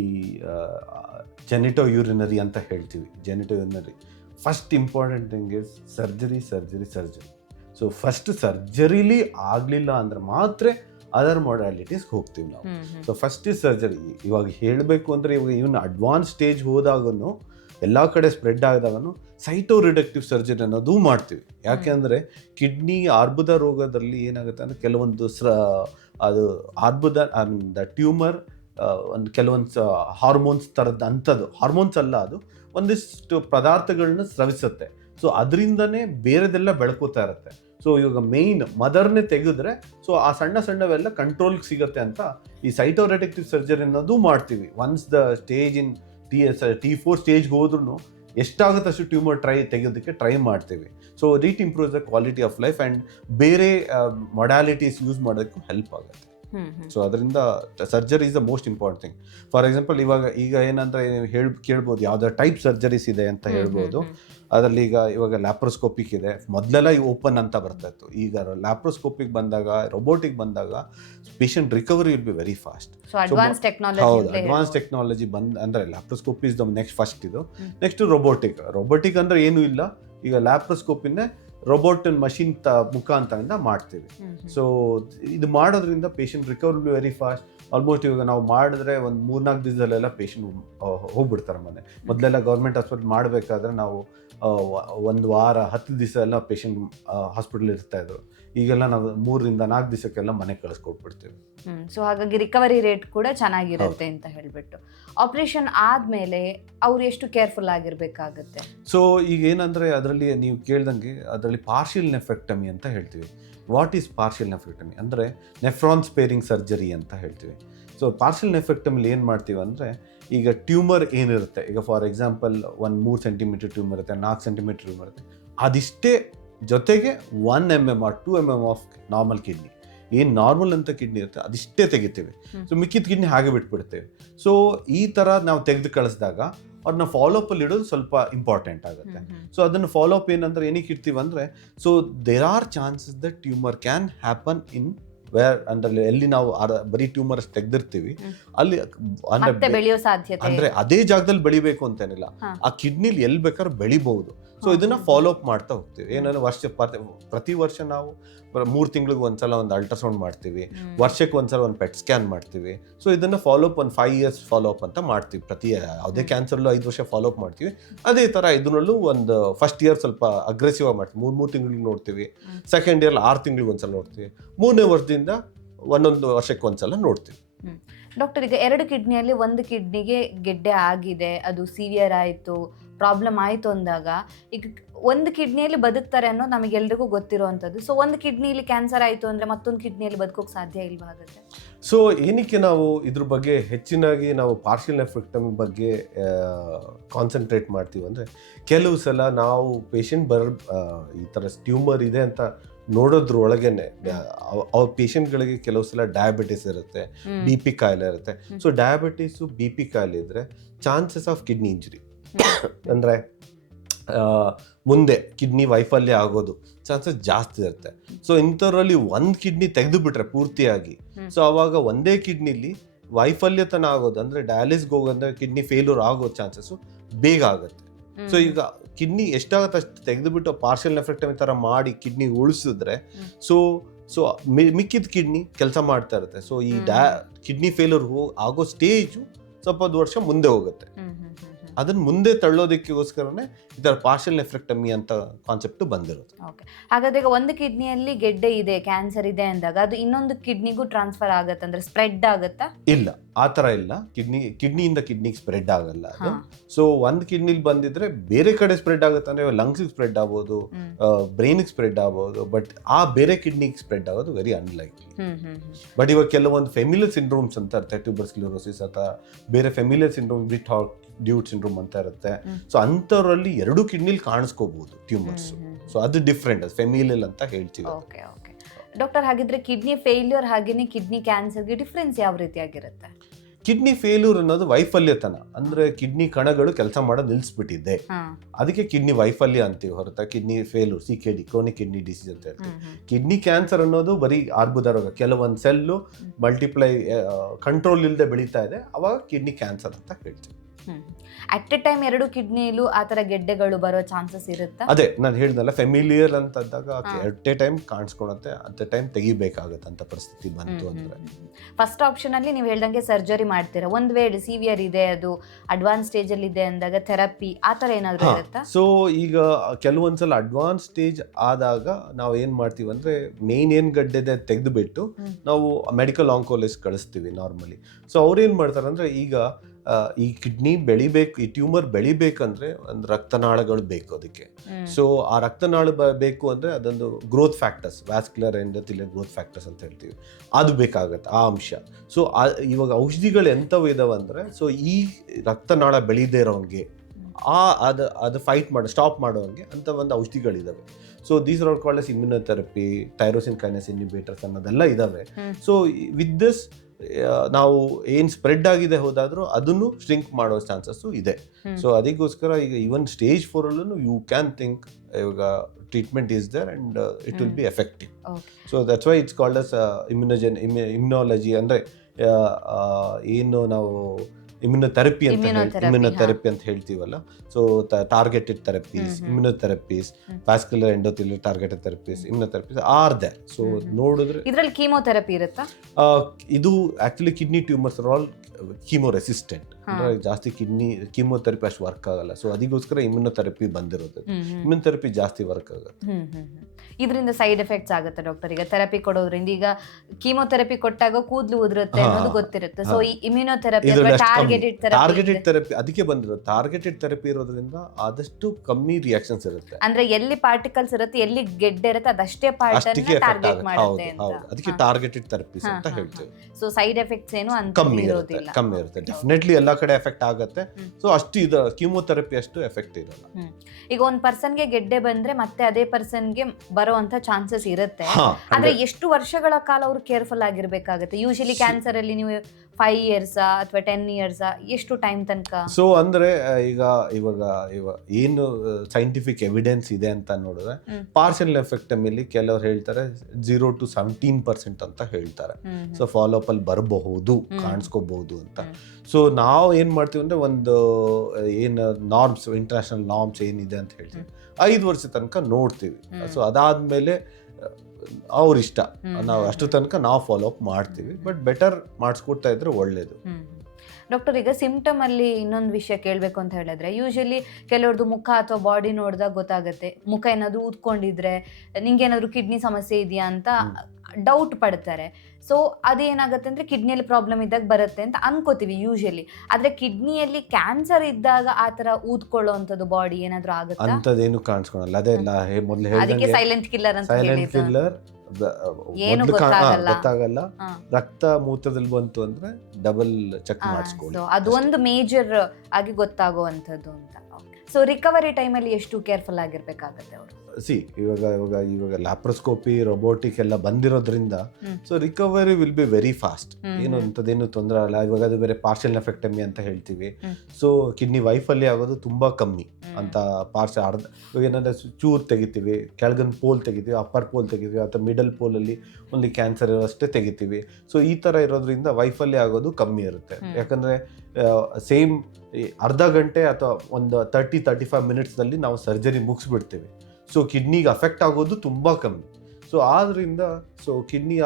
ಜೆನಿಟೋ ಯೂರಿನರಿ ಅಂತ ಹೇಳ್ತೀವಿ. Genito urinary first important thing is surgery. So first ಸರ್ಜರಿಲಿ ಆಗಲಿಲ್ಲ ಅಂದ್ರೆ ಮಾತ್ರ ಅದರ್ ಮೊಡಾಲಿಟೀಸ್ಗೆ ಹೋಗ್ತೀವಿ ನಾವು. So first is surgery. ಇವಾಗ ಹೇಳಬೇಕು ಅಂದರೆ ಇವಾಗ ಇವನ್ ಅಡ್ವಾನ್ಸ್ ಸ್ಟೇಜ್ ಹೋದಾಗೂ ಎಲ್ಲ ಕಡೆ ಸ್ಪ್ರೆಡ್ ಆದಾಗೂ ಸೈಟೋರಿಡಕ್ಟಿವ್ ಸರ್ಜರಿ ಅನ್ನೋದು ಮಾಡ್ತೀವಿ. ಯಾಕೆಂದರೆ ಕಿಡ್ನಿ ಅರ್ಬುದ ರೋಗದಲ್ಲಿ ಏನಾಗುತ್ತೆ ಅಂದರೆ ಕೆಲವೊಂದು ಅದು ಅರ್ಬುದ ಐ ಮೀನ್ ದ ಟ್ಯೂಮರ್ ಒಂದು ಕೆಲವೊಂದು ಹಾರ್ಮೋನ್ಸ್ ಥರದ್ದು ಅಂಥದ್ದು, ಹಾರ್ಮೋನ್ಸ್ ಅಲ್ಲ, ಅದು ಒಂದಿಷ್ಟು ಪದಾರ್ಥಗಳನ್ನ ಸ್ರವಿಸುತ್ತೆ. ಸೊ ಅದರಿಂದನೇ ಬೇರೆದೆಲ್ಲ ಬೆಳ್ಕೋತಾ ಇರುತ್ತೆ. ಸೊ ಇವಾಗ ಮೇಯ್ನ್ ಮದರ್ನೇ ತೆಗೆದ್ರೆ ಸೊ ಆ ಸಣ್ಣ ಸಣ್ಣವೆಲ್ಲ ಕಂಟ್ರೋಲ್ಗೆ ಸಿಗುತ್ತೆ ಅಂತ ಈ ಸೈಟೋರೆಡಕ್ಟಿವ್ ಸರ್ಜರಿ ಅನ್ನೋದು ಮಾಡ್ತೀವಿ. Once the stage in T4 ಸ್ಟೇಜ್ಗೆ ಹೋದ್ರೂ ಎಷ್ಟಾಗುತ್ತೆ ಅಷ್ಟು ಟ್ಯೂಮರ್ ತೆಗೆಯೋದಕ್ಕೆ ಟ್ರೈ ಮಾಡ್ತೀವಿ. So it improves the quality of life and ಬೇರೆ ಮೊಡಾಲಿಟೀಸ್ ಯೂಸ್ ಮಾಡೋದಕ್ಕೂ ಹೆಲ್ಪ್ ಆಗುತ್ತೆ. ಸೊ ಅದರಿಂದ surgery is the most important thing. For example ಈಗ ಏನಂದ್ರೆ ಕೇಳ್ಬೋದು ಯಾವ್ದಾದ್ರು ಟೈಪ್ ಸರ್ಜರೀಸ್ ಇದೆ ಅಂತ ಹೇಳ್ಬೋದು. ಅದರಲ್ಲಿ ಇವಾಗ ಲ್ಯಾಪ್ರೋಸ್ಕೋಪಿಕ್ ಇದೆ. ಮೊದಲೆಲ್ಲ ಓಪನ್ ಅಂತ ಬರ್ತಾ ಇತ್ತು. ಈಗ ಲ್ಯಾಪ್ರೋಸ್ಕೋಪಿಕ್ ಬಂದಾಗ, ರೋಬೋಟಿಕ್ ಬಂದಾಗ patient recovery will be very fast. Advance technology ಅಂದ್ರೆ laparoscopy is the next first. ಇದು ನೆಕ್ಸ್ಟ್ ರೋಬೋಟಿಕ್ ಅಂದ್ರೆ ಏನೂ ಇಲ್ಲ, ಈಗ ಲ್ಯಾಪ್ರೋಸ್ಕೋಪಿನೇ ರೋಬೋಟ್ ಮಷಿನ್ ಮುಖಾಂತರದಿಂದ ಮಾಡ್ತೀವಿ. ಸೊ ಇದು ಮಾಡೋದ್ರಿಂದ patient recovery B very fast. Almost ಇವಾಗ ನಾವು ಮಾಡಿದ್ರೆ ಒಂದು 3-4 ದಿವಸದಲ್ಲೆಲ್ಲ ಪೇಷಂಟ್ ಹೋಗ್ಬಿಡ್ತಾರೆ ಮನೆ. ಮೊದಲೆಲ್ಲ ಗೌರ್ಮೆಂಟ್ ಹಾಸ್ಪಿಟಲ್ ಮಾಡಬೇಕಾದ್ರೆ ನಾವು 1 ವಾರ 10 ದಿವಸ ಎಲ್ಲ ಪೇಷಂಟ್ ಹಾಸ್ಪಿಟಲ್ ಇರ್ತಾ ಇದ್ರು. ಈಗೆಲ್ಲ ನಾವು 3-4 ದಿವಸಕ್ಕೆಲ್ಲ ಮನೆ ಕಳಿಸ್ಕೊಟ್ಬಿಡ್ತೀವಿ. ಸೊ ಹಾಗಾಗಿ ರಿಕವರಿ ರೇಟ್ ಕೂಡ ಚೆನ್ನಾಗಿರುತ್ತೆ ಅಂತ ಹೇಳ್ಬಿಟ್ಟು. ಆಪರೇಷನ್ ಆದ್ಮೇಲೆ ಅವ್ರು ಎಷ್ಟು ಕೇರ್ಫುಲ್ ಆಗಿರ್ಬೇಕಾಗುತ್ತೆ? ಸೊ ಈಗ ಏನಂದ್ರೆ ಅದರಲ್ಲಿ ನೀವು ಕೇಳ್ದಂಗೆ ಅದರಲ್ಲಿ ಪಾರ್ಷಿಯಲ್ ನೆಫ್ರೆಕ್ಟಮಿ ಅಂತ ಹೇಳ್ತೀವಿ. ವಾಟ್ ಈಸ್ ಪಾರ್ಷಿಯಲ್ ನೆಫ್ರೆಕ್ಟಮಿ ಅಂದರೆ ನೆಫ್ರಾನ್ ಸ್ಪೇರಿಂಗ್ ಸರ್ಜರಿ ಅಂತ ಹೇಳ್ತೀವಿ. ಸೊ ಪಾರ್ಷಿಯಲ್ ನೆಫ್ರೆಕ್ಟಮಿಲಿ ಏನು ಮಾಡ್ತೀವಿ ಅಂದರೆ, ಈಗ ಟ್ಯೂಮರ್ ಏನಿರುತ್ತೆ, ಈಗ ಫಾರ್ ಎಕ್ಸಾಂಪಲ್ 3 ಸೆಂಟಿಮೀಟರ್ ಟ್ಯೂಮರ್ ಇರುತ್ತೆ, 4 ಸೆಂಟಿಮೀಟರ್ ಟ್ಯೂಮರ್ ಇರುತ್ತೆ, ಅದಿಷ್ಟೇ ಜೊತೆಗೆ 1 mm or 2 mm of normal kidney, ಏನು ನಾರ್ಮಲ್ ಅಂತ ಕಿಡ್ನಿ ಇರುತ್ತೆ ಅದಿಷ್ಟೇ ತೆಗಿತೀವಿ. ಸೊ ಮಿಕ್ಕಿದ ಕಿಡ್ನಿ ಹಾಗೆ ಬಿಟ್ಬಿಡ್ತೇವೆ. ಸೊ ಈ ಥರ ನಾವು ತೆಗೆದು ಕಳಿಸಿದಾಗ ಅವ್ರನ್ನ ಫಾಲೋಅಪಲ್ಲಿ ಇಡೋದು ಸ್ವಲ್ಪ ಇಂಪಾರ್ಟೆಂಟ್ ಆಗುತ್ತೆ. ಸೊ ಅದನ್ನು ಫಾಲೋಅಪ್ ಏನಂದ್ರೆ ಏನಕ್ಕೆ ಇಡ್ತೀವಿ ಅಂದರೆ, so there are chances the tumour can happen in where ಅಂದ್ರೆ ಎಲ್ಲಿ ನಾವು ಬರೀ ಟ್ಯೂಮರ್ ತೆಗ್ದಿರ್ತೀವಿ ಅಲ್ಲಿ ಬೆಳೆಯೋ ಸಾಧ್ಯತೆ ಅಂದ್ರೆ ಅದೇ ಜಾಗದಲ್ಲಿ ಬೆಳಿಬೇಕು ಅಂತೇನಿಲ್ಲ, ಆ ಕಿಡ್ನಿಲಿ ಎಲ್ಲಿ ಬೇಕಾದ್ರೂ ಬೆಳಿಬಹುದು. ಸೊ ಇದನ್ನ ಫಾಲೋ ಅಪ್ ಮಾಡ್ತಾ ಹೋಗ್ತೀವಿ. ಏನಂದ್ರೆ ಪ್ರತಿ ವರ್ಷ ನಾವು 3 ತಿಂಗಳಿಗೆ ಒಂದ್ಸಲ ಒಂದು ಅಲ್ಟ್ರಾಸೌಂಡ್ ಮಾಡ್ತೀವಿ, ವರ್ಷಕ್ಕೆ ಒಂದ್ಸಲ ಒಂದು ಪೆಟ್ ಸ್ಕ್ಯಾನ್ ಮಾಡ್ತೀವಿ. ಸೊ ಇದನ್ನ ಫಾಲೋ ಅಪ್ ಒಂದು 5 years ಫಾಲೋ ಅಪ್ ಅಂತ ಮಾಡ್ತೀವಿ. ಪ್ರತಿ ಯಾವುದೇ ಕ್ಯಾನ್ಸರ್ಲು 5 ವರ್ಷ ಫಾಲೋ ಅಪ್ ಮಾಡ್ತೀವಿ. ಅದೇ ತರ ಇದರಲ್ಲೂ ಒಂದು ಫಸ್ಟ್ ಇಯರ್ ಸ್ವಲ್ಪ ಅಗ್ರೆಸಿವ್ ಆಗಿ ಮಾಡ್ತೀವಿ, 3 ತಿಂಗಳಿಗೆ ನೋಡ್ತೀವಿ. ಸೆಕೆಂಡ್ ಇಯರ್ 6 ತಿಂಗಳಿಗೆ ಒಂದ್ಸಲ ನೋಡ್ತೀವಿ. 3ನೇ ವರ್ಷದಿಂದ 1 ವರ್ಷಕ್ಕೆ ಒಂದ್ಸಲ ನೋಡ್ತೀವಿ. ಡಾಕ್ಟರ್, ಈಗ 2 ಕಿಡ್ನಿಯಲ್ಲಿ 1 ಕಿಡ್ನಿಗೆ ಗೆಡ್ಡೆ ಆಗಿದೆ, ಅದು ಸಿವಿಯರ್ ಆಯಿತು, ಪ್ರಾಬ್ಲಮ್ ಆಯಿತು ಅಂದಾಗ ಈಗ 1 ಕಿಡ್ನಿಯಲ್ಲಿ ಬದುಕ್ತಾರೆ ಅನ್ನೋದು ನಮಗೆಲ್ರಿಗೂ ಗೊತ್ತಿರೋವಂಥದ್ದು. ಸೊ 1 ಕಿಡ್ನಿಯಲ್ಲಿ ಕ್ಯಾನ್ಸರ್ ಆಯಿತು ಅಂದರೆ ಮತ್ತೊಂದು ಕಿಡ್ನಿಯಲ್ಲಿ ಬದುಕೋಕೆ ಸಾಧ್ಯ ಇಲ್ವಾ ಹಾಗಾದ್ರೆ? ಸೊ ಏನಕ್ಕೆ ನಾವು ಇದ್ರ ಬಗ್ಗೆ ಹೆಚ್ಚಿನಾಗಿ ನಾವು ಪಾರ್ಷಿಯಲ್ ನೆಫ್ರೆಕ್ಟಮಿ ಬಗ್ಗೆ ಕಾನ್ಸಂಟ್ರೇಟ್ ಮಾಡ್ತೀವಿ ಅಂದರೆ, ಕೆಲವು ಸಲ ನಾವು ಪೇಷಂಟ್ ಈ ಥರ ಟ್ಯೂಮರ್ ಇದೆ ಅಂತ ನೋಡೋದ್ರೊಳಗೇನೆ ಅವ್ರ ಪೇಷಂಟ್ಗಳಿಗೆ ಕೆಲವು ಸಲ ಡಯಾಬಿಟಿಸ್ ಇರುತ್ತೆ, BP ಕಾಯಿಲೆ ಇರುತ್ತೆ. ಸೊ ಡಯಾಬಿಟಿಸು BP ಕಾಯಿಲೆ ಇದ್ರೆ ಚಾನ್ಸಸ್ ಆಫ್ ಕಿಡ್ನಿ ಇಂಜುರಿ ಅಂದರೆ ಮುಂದೆ ಕಿಡ್ನಿ ವೈಫಲ್ಯ ಆಗೋದು ಚಾನ್ಸಸ್ ಜಾಸ್ತಿ ಇರುತ್ತೆ. ಸೊ ಇಂಥವ್ರಲ್ಲಿ 1 ಕಿಡ್ನಿ ತೆಗೆದು ಬಿಟ್ರೆ ಪೂರ್ತಿಯಾಗಿ, ಸೊ ಅವಾಗ ಒಂದೇ ಕಿಡ್ನಿಲಿ ವೈಫಲ್ಯತನ ಆಗೋದು ಅಂದರೆ ಡಯಾಲಿಸ್ಗೆ ಹೋಗೋದ್ರೆ ಕಿಡ್ನಿ ಫೇಲ್ಯೂರ್ ಆಗೋ ಚಾನ್ಸಸ್ಸು ಬೇಗ ಆಗುತ್ತೆ. ಸೊ ಈಗ ಕಿಡ್ನಿ ಎಷ್ಟಾಗುತ್ತೆ ಅಷ್ಟು ತೆಗೆದುಬಿಟ್ಟು ಪಾರ್ಷಿಯಲ್ ನೆಫ್ರೆಕ್ಟಮಿ ಥರ ಮಾಡಿ ಕಿಡ್ನಿ ಉಳಿಸಿದ್ರೆ ಸೊ ಮಿಕ್ಕಿದ ಕಿಡ್ನಿ ಕೆಲಸ ಮಾಡ್ತಾ ಇರುತ್ತೆ. ಸೊ ಈ ಕಿಡ್ನಿ ಫೇಲ್ಯೂರ್ ಆಗೋ ಸ್ಟೇಜು ಸ್ವಲ್ಪ ವರ್ಷ ಮುಂದೆ ಹೋಗುತ್ತೆ. ಅದನ್ನ ಮುಂದೆ ತಳ್ಳೋದಕ್ಕೋಸ್ಕರನೇ ಇದರ ಪಾರ್ಷಿಯಲ್ ನೆಫ್ರೆಕ್ಟಮಿ ಅಂತ ಕಾನ್ಸೆಪ್ಟ್ ಬಂದಿರೋದು. ಓಕೆ, ಹಾಗಾದ್ರೆ ಈಗ 1 ಕಿಡ್ನಿಯಲ್ಲಿ ಗೆಡ್ಡೆ ಇದೆ, ಕ್ಯಾನ್ಸರ್ ಇದೆ ಅಂದಾಗ ಅದು ಇನ್ನೊಂದು ಕಿಡ್ನಿಗೂ ಟ್ರಾನ್ಸ್ಫರ್ ಆಗುತ್ತೆ ಅಂದ್ರೆ ಸ್ಪ್ರೆಡ್ ಆಗುತ್ತಾ? ಇಲ್ಲ, ಆ ಥರ ಇಲ್ಲ. ಕಿಡ್ನಿಯಿಂದ ಕಿಡ್ನಿಗೆ ಸ್ಪ್ರೆಡ್ ಆಗಲ್ಲ ಅದು. ಸೊ 1 ಕಿಡ್ನಿಲಿ ಬಂದಿದ್ರೆ ಬೇರೆ ಕಡೆ ಸ್ಪ್ರೆಡ್ ಆಗುತ್ತೆ ಅಂದ್ರೆ ಲಂಗ್ಸ್ಗೆ ಸ್ಪ್ರೆಡ್ ಆಗ್ಬೋದು, ಬ್ರೈನ್ಗೆ ಸ್ಪ್ರೆಡ್ ಆಗ್ಬೋದು. ಬಟ್ ಆ ಬೇರೆ ಕಿಡ್ನಿಗೆ ಸ್ಪ್ರೆಡ್ ಆಗೋದು ವೆರಿ ಅನ್ಲೈಕ್ಲಿ. ಬಟ್ ಇವಾಗ ಕೆಲವೊಂದು ಫೆಮಿಲಿಯರ್ ಸಿಂಡ್ರೋಮ್ಸ್ ಅಂತ ಇರುತ್ತೆ, ಟ್ಯೂಬರ್ ಸ್ಕ್ಲೆರೋಸಿಸ್ ಅಥವಾ ಬೇರೆ ಫೆಮಿಲಿಯರ್ ಸಿಂಡ್ರೋಮ್, ಡ್ಯೂಟ್ ಸಿಂಡ್ರೋಮ್ ಅಂತ ಇರುತ್ತೆ. ಸೊ ಅಂಥವ್ರಲ್ಲಿ 2 ಕಿಡ್ನಿಲಿ ಕಾಣಿಸ್ಕೋಬಹುದು ಟ್ಯೂಮರ್ಸ್. ಸೊ ಅದು ಡಿಫ್ರೆಂಟ್, ಅದು ಫೆಮಿಲಿಯಲ್ ಅಂತ ಹೇಳ್ತೀವಿ. ಓಕೆ ಓಕೆ ಡಾಕ್ಟರ್, ಹಾಗಿದ್ರೆ ಕಿಡ್ನಿ ಫೇಲ್ಯೂರ್ ಹಾಗೇನೆ ಕಿಡ್ನಿ ಕ್ಯಾನ್ಸರ್ಗೆ ಡಿಫ್ರೆನ್ಸ್ ಯಾವ ರೀತಿಯಾಗಿರುತ್ತೆ? ಕಿಡ್ನಿ ಫೇಲ್ಯೂರ್ ಅನ್ನೋದು ವೈಫಲ್ಯತನ, ಅಂದ್ರೆ ಕಿಡ್ನಿ ಕಣಗಳು ಕೆಲಸ ಮಾಡೋದು ನಿಲ್ಲಿಸ್ಬಿಟ್ಟಿದೆ, ಅದಕ್ಕೆ ಕಿಡ್ನಿ ವೈಫಲ್ಯ ಅಂತೀವಿ ಹೊರತ kidney failure, CKD chronic kidney disease ಅಂತ ಹೇಳ್ತೀವಿ. ಕಿಡ್ನಿ ಕ್ಯಾನ್ಸರ್ ಅನ್ನೋದು ಬರೀ ಅರ್ಬುದ ರೋಗ, ಕೆಲವೊಂದು ಸೆಲ್ಲು ಮಲ್ಟಿಪ್ಲೈ ಕಂಟ್ರೋಲ್ ಇಲ್ಲದೆ ಬೆಳೀತಾ ಇದೆ, ಅವಾಗ ಕಿಡ್ನಿ ಕ್ಯಾನ್ಸರ್ ಅಂತ ಹೇಳ್ತೀವಿ. ಅಟ್ ಎ ಟೈಮ್ 2 ಕಿಡ್ನಿಲೂ ಆ ಥರ ಗೆಡ್ಡೆಗಳು ಬರೋ ಚಾನ್ಸಸ್ ಇರುತ್ತಾ? ಅದೇ ನಾನು ಹೇಳ್ದಲ್ಲ, ಫೆಮಿಲಿಯರ್ ಅಂತಂದಾಗ ಎಟ್ ಎ ಟೈಮ್ ಕಾಣಿಸ್ಕೊಳತ್ತೆ, ಅಟ್ ಎ ಟೈಮ್ ತೆಗಿಬೇಕಾಗತ್ತೆ ಅಂತ ಪರಿಸ್ಥಿತಿ ಬಂತು ಅಂದ್ರೆ. ಫಸ್ಟ್ ಆಪ್ಷನ್ ಅಲ್ಲಿ ನೀವು ಹೇಳ್ದಂಗೆ ಸರ್ಜರಿ ಮಾಡ್ತೀರಾ. ಒಂದ್ ವೇಳೆ ಸಿವಿಯರ್ ಇದೆ, ಅದು ಅಡ್ವಾನ್ಸ್ ಸ್ಟೇಜ್ ಅಲ್ಲಿ ಇದೆ ಅಂದಾಗ ಥೆರಪಿ ಆ ಥರ ಏನಾದರೂ ಇರುತ್ತಾ? ಸೊ ಈಗ ಕೆಲವೊಂದ್ಸಲ ಅಡ್ವಾನ್ಸ್ ಸ್ಟೇಜ್ ಆದಾಗ ನಾವು ಏನ್ ಮಾಡ್ತೀವಿ ಅಂದ್ರೆ ಮೇನ್ ಏನ್ ಗಡ್ಡೆ ತೆಗೆದುಬಿಟ್ಟು ನಾವು ಮೆಡಿಕಲ್ ಆಂಕೋಲಿಸ್ಟ್ ಕಳಿಸ್ತೀವಿ ನಾರ್ಮಲಿ. ಸೊ ಅವ್ರು ಏನ್ ಮಾಡ್ತಾರೆ ಅಂದ್ರೆ, ಈಗ ಈ ಕಿಡ್ನಿ ಬೆಳಿಬೇಕು, ಈ ಟ್ಯೂಮರ್ ಬೆಳಿಬೇಕಂದ್ರೆ ಒಂದು ರಕ್ತನಾಳಗಳು ಬೇಕು ಅದಕ್ಕೆ. ಸೊ ಆ ರಕ್ತನಾಳ ಬೇಕು ಅಂದ್ರೆ ಅದೊಂದು growth factors, vascular endothelial growth factors ಅಂತ ಹೇಳ್ತೀವಿ, ಅದು ಬೇಕಾಗತ್ತೆ ಆ ಅಂಶ. ಸೊ ಇವಾಗ ಔಷಧಿಗಳು ಎಂಥವು ಇದಾವೆ ಅಂದ್ರೆ, ಸೊ ಈ ರಕ್ತನಾಳ ಬೆಳೀದೇ ಇರೋಂಗೆ ಅದು ಸ್ಟಾಪ್ ಮಾಡೋಂಗೆ ಅಂತ ಒಂದು ಔಷಧಿಗಳಿದಾವೆ. So these are called as immunotherapy, tyrosine kinase inhibitors ಅನ್ನೋದೆಲ್ಲ ಇದಾವೆ. ಸೊ ವಿತ್ ದಿಸ್ ನಾವು ಏನು ಸ್ಪ್ರೆಡ್ ಆಗಿದೆ ಹೋದಾದ್ರೂ ಅದನ್ನು ಶ್ರಿಂಕ್ ಮಾಡೋ ಚಾನ್ಸಸ್ಸು ಇದೆ. ಸೊ ಅದಕ್ಕೋಸ್ಕರ ಈಗ ಈವನ್ ಸ್ಟೇಜ್ 4 ಅಲ್ಲೂ ಯು ಕ್ಯಾನ್ ಥಿಂಕ್ ಇವಾಗ treatment is there and it will be effective. So that's why it's called as immunology. ಅಂದರೆ ಏನು ನಾವು ಇಮ್ಯುನೊಥೆರಪಿ ಅಂತ ಹೇಳ್ತೀವಲ್ಲ. So targeted therapies, immunotherapies, vascular endothelial targeted therapies, immunotherapies are there. So ನೋಡಿದ್ರೆ ಇದರಲ್ಲಿ chemotherapy ಇರುತ್ತಾ? ಇದು actually kidney tumours are all chemo resistant. ಅಂದ್ರೆ ಜಾಸ್ತಿ ಕೀಮೋಥೆರಪಿ ಅಷ್ಟು ವರ್ಕ್ ಆಗಲ್ಲ. ಸೊ ಅದಕ್ಕೋಸ್ಕರ ಇಮ್ಯುನೊಥೆರಪಿ ಬಂದಿರೋದು. ಇಮ್ಯುನೊಥೆರಪಿ ಜಾಸ್ತಿ ವರ್ಕ್ ಆಗುತ್ತೆ. ಇದರಿಂದ ಸೈಡ್ ಎಫೆಕ್ಟ್ಸ್ ಆಗುತ್ತೆ ಡಾಕ್ಟರ್? ಈಗ ಥೆರಪಿ ಕೊಡೋದ್ರಿಂದ, ಈಗ ಕೀಮೋಥೆರಪಿ ಕೊಟ್ಟಾಗ ಕೂದಲು ಉದುರುತ್ತೆ ಅನ್ನೋದು ಗೊತ್ತಿರುತ್ತೆ. ಸೊ ಈ ಇಮ್ಯುನೊಥೆರಪಿ ಟಾರ್ಗೆಟೆಡ್ ಥೆರಪಿ ಅದಕ್ಕೆ ಬಂದಿರೋದು. ಟಾರ್ಗೆಟೆಡ್ ಥೆರಪಿ ಇರೋದ್ರಿಂದ ಆದಷ್ಟು ಕಮ್ಮಿ ರಿಯಾಕ್ಷನ್ಸ್ ಇರುತ್ತೆ. ಅಂದ್ರೆ ಎಲ್ಲಿ ಪಾರ್ಟಿಕಲ್ಸ್ ಇರುತ್ತೆ, ಎಲ್ಲಿ ಗೆಡ್ಡೆ ಇರುತ್ತೆ, ಅದಷ್ಟೇ ಪಾರ್ಟ್ ಅನ್ನು ಟಾರ್ಗೆಟ್ ಮಾಡುತ್ತೆ ಅಂತ. ಅದಕ್ಕೆ ಟಾರ್ಗೆಟೆಡ್ ಥೆರಪೀಸ್ ಅಂತ ಹೇಳ್ತೀವಿ. ಸೊ ಸೈಡ್ ಎಫೆಕ್ಟ್ಸ್ ಏನು ಅಂತ ಕಮ್ಮಿ ಇರುತ್ತೆ. ಡೆಫಿನೆಟ್ಲಿ ಎಲ್ಲಾ ಕಡೆ ಎಫೆಕ್ಟ್ ಆಗುತ್ತೆ. ಸೊ ಅಷ್ಟು ಇದು ಕೀಮೋಥೆರಪಿ ಅಷ್ಟು ಎಫೆಕ್ಟ್ ಇರಲ್ಲ. ಈಗ ಒಂದ್ ಪರ್ಸನ್ಗೆ ಗೆಡ್ಡೆ ಬಂದ್ರೆ ಮತ್ತೆ ಅದೇ ಪರ್ಸನ್ಗೆ ಬರುವಂತ ಚಾನ್ಸಸ್ ಇರುತ್ತೆ. ಆದ್ರೆ ಎಷ್ಟು ವರ್ಷಗಳ ಕಾಲ ಅವರು ಕೇರ್ಫುಲ್ ಆಗಿರ್ಬೇಕಾಗುತ್ತೆ? ಯೂಶಲಿ ಕ್ಯಾನ್ಸರ್ ಅಲ್ಲಿ ನೀವು 5 years ಅಥವಾ 10 years ಎಷ್ಟು ಟೈಮ್ ತನಕ? ಸೊ ಅಂದ್ರೆ ಇವಾಗ ಏನು ಸೈಂಟಿಫಿಕ್ ಎವಿಡೆನ್ಸ್ ಇದೆ ಅಂತ ನೋಡಿದ್ರೆ, ಪಾರ್ಷಿಯಲ್ ಎಫೆಕ್ಟಮಿಲಿ ಕೆಲವ್ರು ಹೇಳ್ತಾರೆ 0 to 17% ಅಂತ ಹೇಳ್ತಾರೆ. ಸೊ ಫಾಲೋ ಅಪ್ ಅಲ್ಲಿ ಬರಬಹುದು, ಕಾಣಿಸ್ಕೋಬಹುದು ಅಂತ. ಸೊ ನಾವು ಏನ್ ಮಾಡ್ತೀವಿ ಅಂದ್ರೆ, ಒಂದು ಏನು ನಾರ್ಮ್ಸ್, ಇಂಟರ್ನ್ಯಾಷನಲ್ ನಾರ್ಮ್ಸ್ ಏನಿದೆ ಅಂತ ಹೇಳ್ತೀವಿ, 5 ವರ್ಷ ತನಕ ನೋಡ್ತೀವಿ. ಸೊ ಅದಾದ್ಮೇಲೆ ಅವ್ರ ಇಷ್ಟ, ನಾವು ಅಷ್ಟು ತನಕ ನಾವು ಫಾಲೋ ಅಪ್ ಮಾಡ್ತೀವಿ. ಬಟ್ ಬೆಟರ್ ಮಾಡಿಸ್ಕೊಡ್ತಾ ಇದ್ರೆ ಒಳ್ಳೇದು. ಡಾಕ್ಟರ್, ಈಗ ಸಿಂಪ್ಟಮ್ ಅಲ್ಲಿ ಇನ್ನೊಂದು ವಿಷಯ ಕೇಳಬೇಕು ಅಂತ ಹೇಳಿದ್ರೆ, ಯೂಶಲಿ ಕೆಲವ್ರದ್ದು ಮುಖ ಅಥವಾ ಬಾಡಿ ನೋಡಿದಾಗ ಗೊತ್ತಾಗುತ್ತೆ. ಮುಖ ಏನಾದ್ರು ಊದ್ಕೊಂಡಿದ್ರೆ ನಿಂಗೆ ಏನಾದ್ರು ಕಿಡ್ನಿ ಸಮಸ್ಯೆ ಇದೆಯಾ ಅಂತ ಡೌಟ್ ಪಡ್ತಾರೆ. ಸೊ ಅದೇನಾಗುತ್ತೆ ಅಂದ್ರೆ ಕಿಡ್ನಿಯಲ್ಲಿ ಪ್ರಾಬ್ಲಮ್ ಇದ್ದಾಗ ಬರುತ್ತೆ ಅಂತ ಅನ್ಕೋತೀವಿ ಯೂಶಲಿ. ಆದ್ರೆ ಕಿಡ್ನಿಯಲ್ಲಿ ಕ್ಯಾನ್ಸರ್ ಇದ್ದಾಗ ಆ ತರ ಊದ್ಕೊಳ್ಳೋ ಅಂತದ್ದು ಬಾಡಿ ಏನಾದ್ರು ಆಗುತ್ತೆ? ಅಂತದೇನು ಕಾಣಿಸ್ಕೊಳಲ್ಲ. ಅದೇ ಮೊದಲು ಅದಕ್ಕೆ ಸೈಲೆಂಟ್ ಕಿಲ್ಲರ್ ಅಂತ ಹೇಳಿದ್ರು. ಏನು ಗೊತ್ತಾಗಲ್ಲ. ರಕ್ತ ಮೂತ್ರದಲ್ಲಿ ಬಂತು ಅಂದ್ರೆ ಡಬಲ್ ಚೆಕ್ ಮಾಡಿಸ್ಕೊಳ್ಳಿ. ಅದು ಒಂದು ಮೇಜರ್ ಆಗಿ ಗೊತ್ತಾಗುವಂಥದ್ದು ಅಂತ. ಸೊ ರಿಕವರಿ ಟೈಮಲ್ಲಿ ಎಷ್ಟು ಕೇರ್ಫುಲ್ ಆಗಿರ್ಬೇಕಾಗತ್ತೆ ಅವರು? ಇವಾಗ ಲ್ಯಾಪ್ರೋಸ್ಕೋಪಿ, ರೋಬೋಟಿಕ್ ಎಲ್ಲ ಬಂದಿರೋದ್ರಿಂದ so recovery will be very fast. ಏನು ಅಂತದೇನು ತೊಂದರೆ ಅಲ್ಲ. ಇವಾಗ ಅದು ಬೇರೆ ಪಾರ್ಷಿಯಲ್ ಎಫೆಕ್ಟಮಿ ಅಂತ ಹೇಳ್ತೀವಿ. ಸೊ ಕಿಡ್ನಿ ವೈಫಲ್ಯ ಆಗೋದು ತುಂಬಾ ಕಮ್ಮಿ ಅಂತ. ಅರ್ಧ ಏನಂದ್ರೆ ಚೂರ್ ತೆಗಿತೀವಿ, ಕೆಳಗನ್ ಪೋಲ್ ತೆಗಿತೀವಿ, ಅಪ್ಪರ್ ಪೋಲ್ ತೆಗಿತೀವಿ, ಅಥವಾ ಮಿಡಲ್ ಪೋಲಲ್ಲಿ ಒಂದು ಕ್ಯಾನ್ಸರ್ ಅಷ್ಟೇ ತೆಗಿತೀವಿ. ಸೊ ಈ ತರ ಇರೋದ್ರಿಂದ ವೈಫಲ್ಯ ಆಗೋದು ಕಮ್ಮಿ ಇರುತ್ತೆ. ಯಾಕಂದ್ರೆ ಸೇಮ್ ಅರ್ಧ ಗಂಟೆ ಅಥವಾ ಒಂದು 30-35 ಮಿನಿಟ್ಸ್ನಲ್ಲಿ ನಾವು ಸರ್ಜರಿ ಮುಗಿಸ್ಬಿಡ್ತೀವಿ. ಸೊ ಕಿಡ್ನಿಗೆ ಅಫೆಕ್ಟ್ ಆಗೋದು ತುಂಬ ಕಮ್ಮಿ. ಸೊ ಆದ್ರಿಂದ ಕಿಡ್ನಿಯ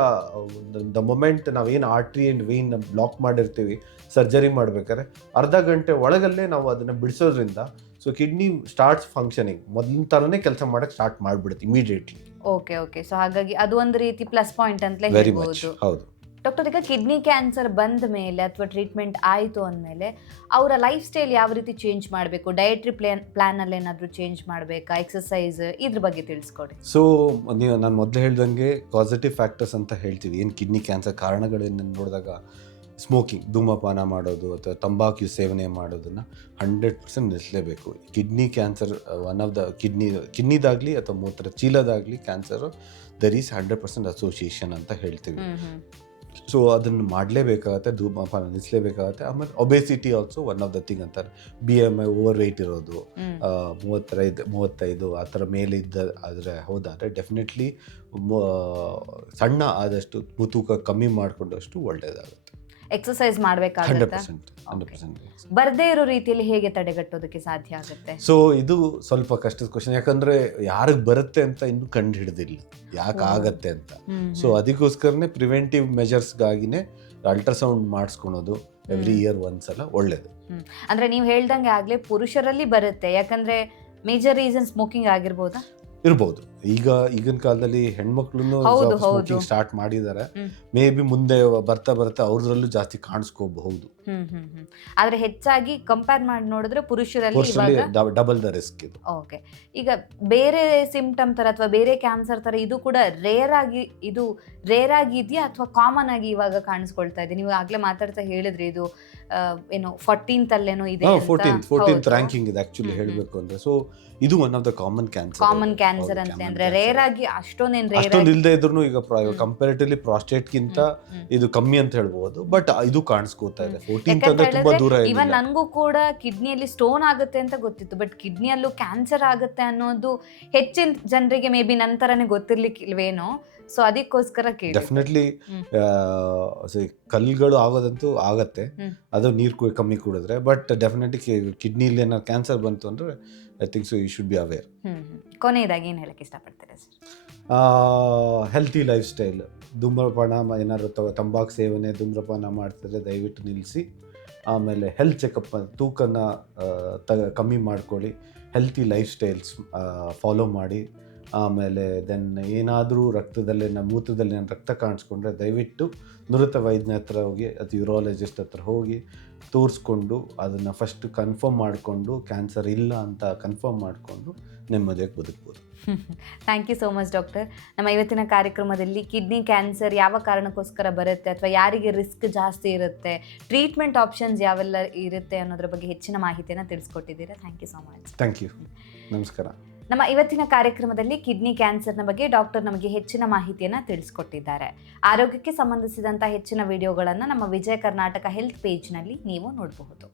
ದ ಮೊಮೆಂಟ್ ನಾವೇನು ಆರ್ಟ್ರಿ ಆ್ಯಂಡ್ ವೇನ್ ಬ್ಲಾಕ್ ಮಾಡಿರ್ತೀವಿ ಸರ್ಜರಿ ಮಾಡ್ಬೇಕಾದ್ರೆ, ಅರ್ಧ ಗಂಟೆ ಒಳಗಲ್ಲೇ ನಾವು ಅದನ್ನು ಬಿಡಿಸೋದ್ರಿಂದ ಸೊ ಕಿಡ್ನಿ ಸ್ಟಾರ್ಟ್ಸ್ ಫಂಕ್ಷನಿಂಗ್, ಮೊದಲಿನ ಥರನೇ ಕೆಲಸ ಮಾಡೋಕ್ಕೆ ಸ್ಟಾರ್ಟ್ ಮಾಡಿಬಿಡುತ್ತೆ ಇಮಿಡಿಯೇಟ್ಲಿ. ಓಕೆ. ಸೊ ಹಾಗಾಗಿ ಅದು ಒಂದು ರೀತಿ ಪ್ಲಸ್ ಪಾಯಿಂಟ್ ಅಂತಲೇ ಹೇಳ್ಬೋದು. ಹೌದು ಡಾಕ್ಟರ್. ಈಗ ಕಿಡ್ನಿ ಕ್ಯಾನ್ಸರ್ ಬಂದ ಮೇಲೆ ಅಥವಾ ಟ್ರೀಟ್ಮೆಂಟ್ ಆಯಿತು ಅಂದಮೇಲೆ ಅವರ ಲೈಫ್ ಸ್ಟೈಲ್ ಯಾವ ರೀತಿ ಚೇಂಜ್ ಮಾಡಬೇಕು? ಡಯಟ್ರಿ ಪ್ಲಾನಲ್ಲಿ ಏನಾದರೂ ಚೇಂಜ್ ಮಾಡಬೇಕಾ? ಎಕ್ಸಸೈಸ್, ಇದ್ರ ಬಗ್ಗೆ ತಿಳಿಸ್ಕೊಡಿ. ಸೊ ನಾನು ಮೊದಲು ಹೇಳ್ದಂಗೆ ಪಾಸಿಟಿವ್ ಫ್ಯಾಕ್ಟರ್ಸ್ ಅಂತ ಹೇಳ್ತೀವಿ. ಏನು ಕಿಡ್ನಿ ಕ್ಯಾನ್ಸರ್ ಕಾರಣಗಳೇನು ನೋಡಿದಾಗ, ಸ್ಮೋಕಿಂಗ್, ಧೂಮಪಾನ ಮಾಡೋದು ಅಥವಾ ತಂಬಾಕು ಸೇವನೆ ಮಾಡೋದನ್ನು 100% ನಿಲ್ಲಿಸಲೇಬೇಕು. Kidney cancer one of the ಕಿಡ್ನಿದಾಗಲಿ ಅಥವಾ ಮೂತ್ರ ಚೀಲದಾಗಲಿ ಕ್ಯಾನ್ಸರು ದರ್ ಈಸ್ 100% ಅಸೋಸಿಯೇಷನ್ ಅಂತ ಹೇಳ್ತೀವಿ. ಸೊ ಅದನ್ನು ಮಾಡಲೇಬೇಕಾಗತ್ತೆ, ಧೂಮಪಾನ ನಿಲ್ಲಿಸಲೇಬೇಕಾಗತ್ತೆ. ಆಮೇಲೆ obesity also one of the thing ಅಂತಾರೆ. BMI ಓವರ್ ವೆಯ್ಟ್ ಇರೋದು 35 ಆ ಥರ ಮೇಲೆ ಆದರೆ ಹೋದಾದರೆ ಡೆಫಿನೆಟ್ಲಿ ಸಣ್ಣ ಆದಷ್ಟು ತೂಕ ಕಮ್ಮಿ ಮಾಡಿಕೊಂಡಷ್ಟು ಒಳ್ಳೆಯದಾಗುತ್ತೆ. ಎಕ್ಸಸೈಸ್ ಮಾಡ್ಬೇಕಾಗುತ್ತೆ. 100%. ಬರ್ದೇ ಇರೋ ರೀತಿಯಲ್ಲಿ ಹೇಗೆ ತಡೆಗಟ್ಟೋದಕ್ಕೆ ಸಾಧ್ಯ ಆಗುತ್ತೆ? ಸೊ ಇದು ಸ್ವಲ್ಪ ಕಷ್ಟದ ಕ್ವಶನ್, ಯಾಕಂದ್ರೆ ಯಾರಿಗೆ ಬರುತ್ತೆ ಅಂತ ಇನ್ನೂ ಕಂಡು ಹಿಡಿದಿಲ್ಲ, ಯಾಕೆ ಆಗತ್ತೆ ಅಂತ. ಸೊ ಅದಕ್ಕೋಸ್ಕರನೇ ಪ್ರಿವೆಂಟಿವ್ ಮೆಜರ್ಸ್ಗಾಗಿನೇ ಅಲ್ಟ್ರಾಸೌಂಡ್ ಮಾಡಿಸ್ಕೊಳೋದು ಎವ್ರಿ ಇಯರ್ ಒಂದ್ಸಲ ಒಳ್ಳೇದು. ಅಂದ್ರೆ ನೀವು ಹೇಳ್ದಂಗೆ ಆಗ್ಲೇ ಪುರುಷರಲ್ಲಿ ಬರುತ್ತೆ, ಯಾಕಂದ್ರೆ ಮೇಜರ್ ರೀಸನ್ ಸ್ಮೋಕಿಂಗ್ ಆಗಿರ್ಬೋದಾ? ಇರ್ಬೋದು. ಈಗಿನ ಕಾಲದಲ್ಲಿ ಹೆಣ್ಮಕ್ಳು ಸ್ಮೋಕಿಂಗ್ ಸ್ಟಾರ್ಟ್ ಮಾಡಿದ್ದಾರೆ. ಮೇ ಬಿ ಮುಂದೆ ಬರ್ತಾ ಅವ್ರದ್ರಲ್ಲೂ ಜಾಸ್ತಿ ಕಾಣಿಸ್ಕೋಬಹುದು. ಆದ್ರೆ ಹೆಚ್ಚಾಗಿ ಕಂಪೇರ್ ಮಾಡಿ ನೋಡಿದ್ರೆ ಪುರುಷರಲ್ಲಿ ಡಬಲ್ ದ ರಿಸ್ಕ್ ಇದು. ಓಕೆ, ಈಗ ಬೇರೆ ಸಿಂಪ್ಟಮ್ ತರ ಅಥವಾ ಬೇರೆ ಕ್ಯಾನ್ಸರ್ ತರ ಇದು ಕೂಡ ರೇರ್ ಆಗಿ ಇದೆಯಾ ಅಥವಾ ಕಾಮನ್ ಆಗಿ ಇವಾಗ ಕಾಣಿಸ್ಕೊಳ್ತಾ ಇದೆ? ನೀವು ಆಗ್ಲೇ ಮಾತಾಡ್ತಾ ಹೇಳಿದ್ರಿ ಇದು ಏನೋ 14th ಅಲ್ಲೇನೋ ಇದೆ, 14th ರ್ಯಾಂಕಿಂಗ್ ಇದೆ ಆಕ್ಚುಲಿ ಹೇಳಬೇಕು ಅಂದ್ರೆ. ಸೊ ಇದು one of the common cancer ಅಂತ ಅಂದ್ರೆ ರೇರ್ ಆಗಿ ಅಷ್ಟೊಂದು ಇಲ್ಲದೆ ಇದ್ರು ಈಗ ಕಂಪೇರಿಟಿವ್ಲಿ ಪ್ರಾಸ್ಟೇಟ್ ಗಿಂತ ಇದು ಕಮ್ಮಿ ಅಂತ ಹೇಳ್ಬೋದು. ಬಟ್ ಇದು ಕಾಣಿಸ್ಕೋತಾ ಇದೆ. 14th ಅಂದ್ರೆ ತುಂಬಾ ದೂರ ಇದೆ. ಇವನ್ ನನಗೂ ಕೂಡ ಕಿಡ್ನಿಯಲ್ಲಿ ಸ್ಟೋನ್ ಆಗುತ್ತೆ ಅಂತ ಗೊತ್ತಿತ್ತು, ಬಟ್ ಕಿಡ್ನಿಯಲ್ಲೂ ಕ್ಯಾನ್ಸರ್ ಆಗುತ್ತೆ ಅನ್ನೋದು ಹೆಚ್ಚಿನ ಜನರಿಗೆ ಮೇ ಬಿ ನಂತರನೇ ಗೊತ್ತಿರ್ಲಿಕ್ಕಿಲ್ವೇನೋ. ಸೊ ಅದಕ್ಕೋಸ್ಕರ ಡೆಫಿನೆಟ್ಲಿ ಕಲ್ಲುಗಳು ಆಗೋದಂತೂ ಆಗತ್ತೆ, ಅದು ನೀರು ಕಮ್ಮಿ ಕುಡಿದ್ರೆ. ಬಟ್ ಡೆಫಿನೆಟ್ಲಿ ಕಿಡ್ನಿಲಿ ಏನಾದ್ರು ಕ್ಯಾನ್ಸರ್ ಬಂತು ಅಂದ್ರೆ I think so you should be aware. ಕೊನೆಯದಾಗಿ ಏನು ಹೇಳಕ್ಕೆ ಇಷ್ಟಪಡ್ತೀರಾ ಸರ್? ಹೆಲ್ತಿ ಲೈಫ್ ಸ್ಟೈಲ್, ಧೂಮ್ರಪಾನ ಏನಾದ್ರು ತಂಬಾಕು ಸೇವನೆ ಧೂಮ್ರಪಾನ ಮಾಡ್ತಿದ್ರೆ ದಯವಿಟ್ಟು ನಿಲ್ಲಿಸಿ. ಆಮೇಲೆ ಹೆಲ್ತ್ ಚೆಕಪ್, ತೂಕನ ಕಮ್ಮಿ ಮಾಡ್ಕೊಳ್ಳಿ, ಹೆಲ್ತಿ ಲೈಫ್ ಸ್ಟೈಲ್ಸ್ ಫಾಲೋ ಮಾಡಿ. ಆಮೇಲೆ ದೆನ್ ಏನಾದರೂ ರಕ್ತದಲ್ಲಿ ಮೂತ್ರದಲ್ಲಿ ರಕ್ತ ಕಾಣಿಸ್ಕೊಂಡ್ರೆ ದಯವಿಟ್ಟು ನುರಿತ ವೈದ್ಯನ ಹತ್ರ ಹೋಗಿ ಅಥವಾ ಯೂರಾಲಜಿಸ್ಟ್ ಹತ್ರ ಹೋಗಿ ತೋರಿಸ್ಕೊಂಡು ಅದನ್ನು ಫಸ್ಟ್ ಕನ್ಫರ್ಮ್ ಮಾಡಿಕೊಂಡು ಕ್ಯಾನ್ಸರ್ ಇಲ್ಲ ಅಂತ ಕನ್ಫರ್ಮ್ ಮಾಡಿಕೊಂಡು ನೆಮ್ಮದಿಯಾಗಿ ಬದುಕ್ಬೋದು. Thank you so much doctor. ನಮ್ಮ ಇವತ್ತಿನ ಕಾರ್ಯಕ್ರಮದಲ್ಲಿ ಕಿಡ್ನಿ ಕ್ಯಾನ್ಸರ್ ಯಾವ ಕಾರಣಕ್ಕೋಸ್ಕರ ಬರುತ್ತೆ ಅಥವಾ ಯಾರಿಗೆ ರಿಸ್ಕ್ ಜಾಸ್ತಿ ಇರುತ್ತೆ, ಟ್ರೀಟ್ಮೆಂಟ್ ಆಪ್ಷನ್ಸ್ ಯಾವೆಲ್ಲ ಇರುತ್ತೆ ಅನ್ನೋದ್ರ ಬಗ್ಗೆ ಹೆಚ್ಚಿನ ಮಾಹಿತಿಯನ್ನು ತಿಳಿಸ್ಕೊಟ್ಟಿದ್ದೀರಾ. Thank you so much. Thank you. ನಮಸ್ಕಾರ. ನಮ್ಮ ಇವತ್ತಿನ ಕಾರ್ಯಕ್ರಮದಲ್ಲಿ ಕಿಡ್ನಿ ಕ್ಯಾನ್ಸರ್ನ ಬಗ್ಗೆ ಡಾಕ್ಟರ್ ನಮಗೆ ಹೆಚ್ಚಿನ ಮಾಹಿತಿಯನ್ನು ತಿಳಿಸ್ಕೊಟ್ಟಿದ್ದಾರೆ. ಆರೋಗ್ಯಕ್ಕೆ ಸಂಬಂಧಿಸಿದಂಥ ಹೆಚ್ಚಿನ ವಿಡಿಯೋಗಳನ್ನು ನಮ್ಮ ವಿಜಯ ಕರ್ನಾಟಕ ಹೆಲ್ತ್ ಪೇಜ್ನಲ್ಲಿ ನೀವು ನೋಡಬಹುದು.